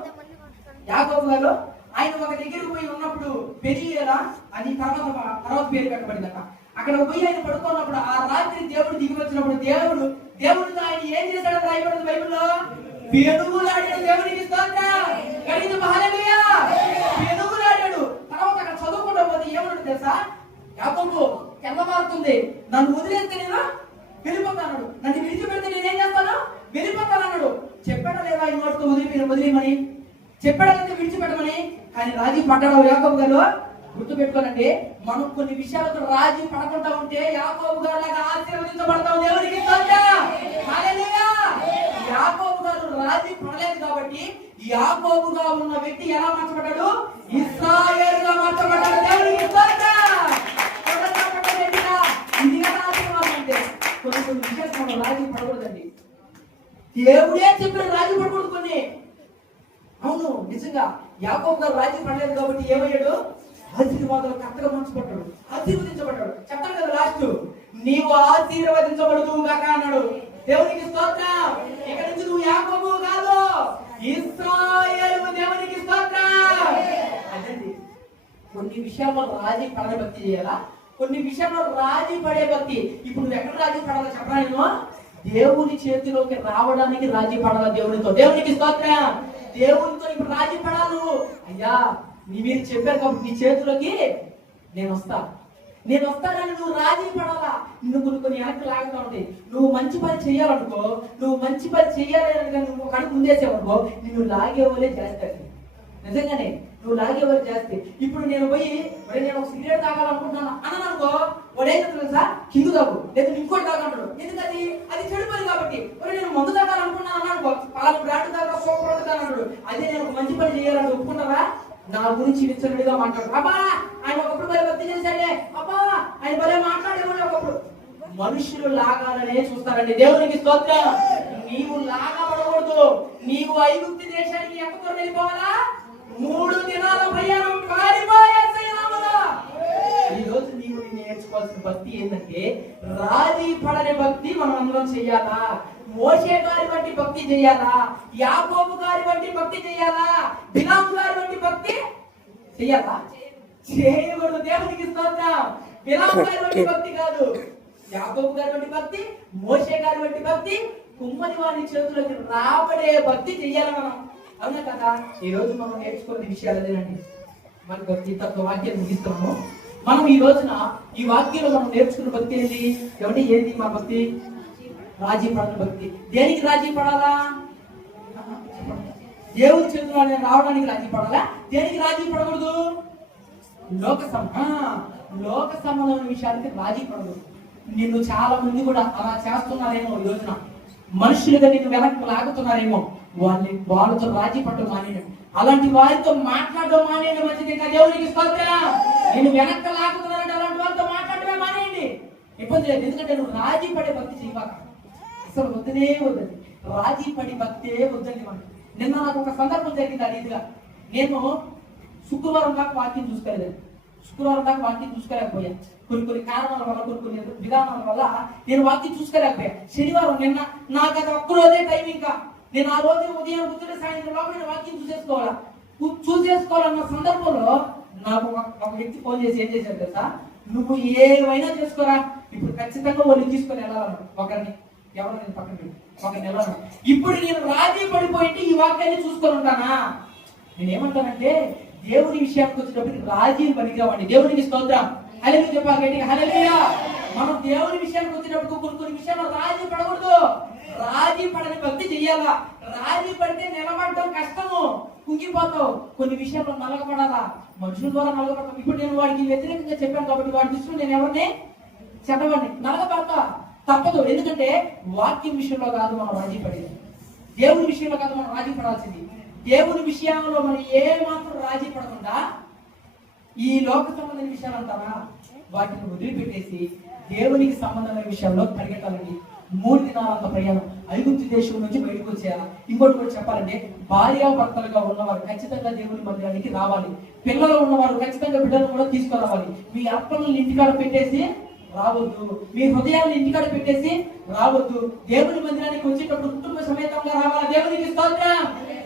యాకోబు గారు ఆయన ఒక దగ్గరికి పోయి ఉన్నప్పుడు పెరిగేలా అని తర్వాత పేరు పెట్టబడిందట. అక్కడ పోయి ఆయన పడుకున్నప్పుడు ఆ రాత్రి దేవుడు దిగి వచ్చినప్పుడు దేవుడితో ఆయన ఏం చేశాడని రాయబడింది బైబిల్లో? పెనుగులాడాడు. దేవునికి స్తోత్రం, హల్లెలూయా. పెనుగులాడాడు. తర్వాత అక్కడ చదువుకుంటూ పోతే ఏమన్నాడు తెలుసా? యాకోబు తెల్లవారుతుంది, నన్ను వదిలేస్తే నేను వెళ్ళిపోతాను, నన్ను విడిచిపెడితే నేనేం చేస్తాను? వెళ్ళిపోతాను అన్నాడు. చెప్పాడా లేదా? ఆయన నోటితో వదిలేమని చెప్పాడా లేదా? విడిచిపెట్టమని. కానీ రాజీ పడ్డాడు యాకోబు గారు. గుర్తుపెట్టుకోనండి, మనం కొన్ని విషయాలకు రాజీ పడకుండా ఉంటే యాకోబు గారు లాగా ఆశీర్వదించబడతాం. దేవునికి స్తోత్రం, హల్లెలూయా. యాకోబు గారు రాజీ పడలేదు కాబట్టి యాకోబుగా ఉన్న వ్యక్తి ఎలా మార్చబడ్డాడు? ఇశ్రాయేలుగా మార్చబడ్డాడు. దేవునికి స్తోత్రం. ఇది కదా ఆశీర్వాదం అంటే. కొన్ని విషయాలు మనం రాజీ పడకూడదండి. దేవుడే చెప్పిన రాజీ పడకూడదు కొన్ని. అవును, నిజంగా యాకోబు గారు రాజీ పడలేదు కాబట్టి ఏమయ్యాడు? ఆశీర్వాదాలు కరెక్ట్గా మార్చబడ్డాడు, ఆశీర్వదించబడ్డాడు. చెప్తాడు కదా లాస్ట్, నీవు ఆశీర్వదించబడుతూ గాక అన్నాడు. దేవునికి స్తోత్రం. ఇక్కడ నుంచి నువ్వు యాకోబు కాదు, ఇశ్రాయేలు. దేవునికి స్తోత్రం. అదండి, కొన్ని విషయాల్లో రాజీ పడని భక్తి చేయాలా, కొన్ని విషయాల్లో రాజీ పడే భక్తి. ఇప్పుడు నువ్వు ఎక్కడ రాజీ పడాలో చెప్పరా? నేను దేవుని చేతిలోకి రావడానికి రాజీ పడాలా దేవునితో. దేవునికి స్తోత్రం. దేవునితో ఇప్పుడు రాజీ పడాలు. అయ్యా మీరు చెప్పారు కాబట్టి నీ చేతిలోకి నేను వస్తానని నువ్వు రాజీ పడాలా. నువ్వు కొన్ని వెనక్కి లాగుతూ ఉంటాయి. నువ్వు మంచి పని చేయాలనుకో, నువ్వు మంచి పని చేయాలని నువ్వు కడుపు ముందేసావనుకో, నిన్ను లాగేవాళ్ళే చేస్తాడు. నిజంగానే నువ్వు లాగేవాళ్ళు చేస్తే. ఇప్పుడు నేను పోయి నేను ఒక సిగరెట్ తాగాలనుకుంటున్నాను అన్నాను అనుకో, వాడు ఏం తెలుసా? కింగు తాగు, లేదా ఇంకోటి తాగంటాడు. ఎందుకది? అది చెడు పని కాబట్టి. నేను మందు తాగాలనుకున్నాను అన్నాను, పలానా బ్రాండ్ తాగా సూపర్ తాగంటాడు. అదే నేను ఒక మంచి పని చేయాలని ఒప్పుకుంటారా? నా గురించి విచ్చలుడిగా మాట్లాడు. అబ్బా ఆయన ఒకప్పుడు భలే భక్తి చేశాడే, అబ్బా ఆయన భలే మాట్లాడేవాడు. ఒకప్పుడు మనుషులు లాగాలనే చూస్తారండి. దేవునికి స్తోత్రం. నీవు లాగబడకూడదు. నీవు ఐగుప్తు దేశానికి ఎంతతో వెళ్ళిపోవాలా? 3 దినాల ప్రయాణం కాలిపోయేలా. ఈ రోజు నీవు నేర్చుకోవాల్సిన భక్తి ఏంటంటే రాజీ పడని భక్తి మనం అందరం చెయ్యాలా? మోషే గారి వంటి భక్తి చేయాలా? యాకోబు గారి వంటి భక్తి చేయాలా? బిలాము గారి వంటి భక్తి చేయాలా? చేయకూడదు. దేవునికి స్తోత్రం. బిలాము గారి వంటి భక్తి కాదు, యాకోబు గారి వంటి భక్తి, మోషే గారి వంటి భక్తి, కుమ్మరి వారి చేతులకి రాబడే భక్తి చెయ్యాలి మనం. అవునా కదా? ఈ రోజు మనం నేర్చుకునే విషయాలు అదేనండి. మన భక్తి తత్వ వాక్యం ముగిస్తున్నాము. మనం ఈ రోజున ఈ వాక్యంలో మనం నేర్చుకున్న భక్తి ఏంటి? ఏంటి మా భక్తి? రాజీ పడని భక్తి. దేనికి రాజీ పడాలా? దేవుడి చేతుల్లో రావడానికి రాజీ పడాలా? దేనికి రాజీ పడకూడదు? లోక సంబంధమైన విషయానికి రాజీ పడకూడదు. నిన్ను చాలా మంది కూడా అలా చేస్తున్నారేమో ఈ రోజున. మనుషులుగా నిన్ను వెనక్కి లాగుతున్నారేమో. వాళ్ళతో రాజీ పడడం మానేయండి. అలాంటి వారితో మాట్లాడడం మానేయండి. మంచిది. ఇంకా దేవునికి స్తోత్రం. నేను వెనక్కి లాగుతున్నానంటే అలాంటి వాళ్ళతో మాట్లాడమే మానేయండి. ఇబ్బంది లేదు. ఎందుకంటే నువ్వు రాజీ పడే భక్తి చేయబాక. అసలు వద్దండి. రాజీ పడి భక్తే వద్దండి మనకి. నిన్న నాకు ఒక సందర్భం జరిగింది. ఆ రీతిగా నేను శుక్రవారం దాకా వాక్యం చూసుకోలేకపోయా. కొన్ని కారణాల వల్ల, కొన్ని విధానాల వల్ల నేను వాక్యం చూసుకోలేకపోయా. శనివారం నిన్న నాకు అది ఒక్కరోజే టైం. ఇంకా నేను ఆ రోజు ఉదయం కూర్చుంటే సాయంత్రం లోపల నేను వాక్యం చూసేసుకోవాలన్న సందర్భంలో నాకు ఒక వ్యక్తి ఫోన్ చేసి ఏం చేశాడు తెలుసా? నువ్వు ఏమైనా చేసుకోరా, ఇప్పుడు ఖచ్చితంగా వాళ్ళు తీసుకొని వెళ్ళాలన్నాడు. ఒకరిని ఎవరో నేను పక్కన పెట్టి ఒకరిని వెళ్ళాను. ఇప్పుడు నేను రాజీ పడిపోయింటే ఈ వాక్యాన్ని చూసుకొని ఉంటానా? నేనేమంటానంటే దేవుని విషయానికి వచ్చేటప్పటికి రాజీ పనికిరావండి. దేవునికి స్తోత్రం. హల్లెలూయా చెప్పాలి గట్టిగా హల్లెలూయా. మనం దేవుని విషయానికి వచ్చినప్పుడు కొన్ని విషయాలు రాజీ పడకూడదు. రాజీ పడని భక్తి చెయ్యాలా. రాజీ పడితే నిలబడటం కష్టము, కుంగిపోతావు. కొన్ని విషయాల్లో నలగపడాలా, మనుషుల ద్వారా నలగపడతాం. ఇప్పుడు నేను వాడికి వ్యతిరేకంగా చెప్పాను కాబట్టి వాడి దృష్టిలో నేను ఎవరిని చెప్పవాడిని నలగపడతా తప్పదు. ఎందుకంటే వాక్యం విషయంలో కాదు మనం రాజీ పడేది, దేవుని విషయంలో కాదు మనం రాజీ పడాల్సింది. దేవుని విషయంలో మనం ఏ మాత్రం రాజీ పడకుండా ఈ లోక సంబంధమైన విషయాలు అంటారా వాటిని వదిలిపెట్టేసి దేవునికి సంబంధమైన విషయాల్లో పరిగెట్టాలండి. 3 దినాలంత ప్రయాణం ఐగుప్తు దేశం నుంచి బయటకు వచ్చేయాలి. ఇంకోటి కూడా చెప్పాలంటే భార్యాభర్తలుగా ఉన్నవారు ఖచ్చితంగా దేవుని మందిరానికి రావాలి. పిల్లలు ఉన్నవారు ఖచ్చితంగా బిడ్డలు కూడా తీసుకురావాలి. మీ అప్పలను ఇంటికాడ పెట్టేసి రావద్దు, మీ హృదయాన్ని ఇంటికాడ పెట్టేసి రావద్దు. దేవుని మందిరానికి వచ్చేటప్పుడు కుటుంబ సమేతంగా రావాలి. దేవునికి స్తోత్రం.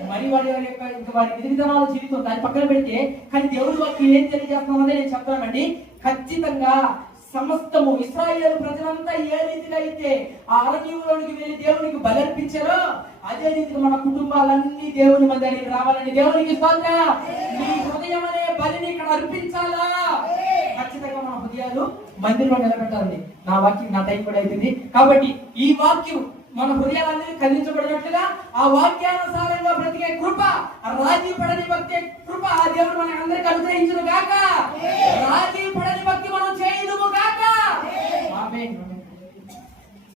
మరి వారి యొక్క ఇంకా వారి విధివిధానాల జీవితం దాన్ని పక్కన పెడితే, కానీ దేవుడి వాక్యం ఏం తెలియజేస్తున్నానని నేను చెప్తానండి. ఖచ్చితంగా సమస్తము ఇశ్రాయేలు ప్రజలంతా ఏ రీతిగా అయితే ఆ అరణ్యంలోనికి వెళ్ళి దేవునికి బలి అర్పించారో అదే రీతిగా మన కుటుంబాలన్నీ దేవుని మందిరానికి రావాలని దేవునికి స్తోత్రం. మీ హృదయం అనే బలిని ఇక్కడ అర్పించాలా. ఖచ్చితంగా మన హృదయాలు మందిరంలో నిలబెట్టాలండి. నా వాక్యం నా టైం కూడా అయిపోయింది కాబట్టి ఈ వాక్యం మన హృదయాలన్నీ కదిలించబడినట్లుగా ఆ వాక్యానుసారంగా బ్రతికే కృప, రాజీ పడని భక్తి కృప ఆ దేవుడు మనకు అందరికి అనుగ్రహించును గాక. రాజీ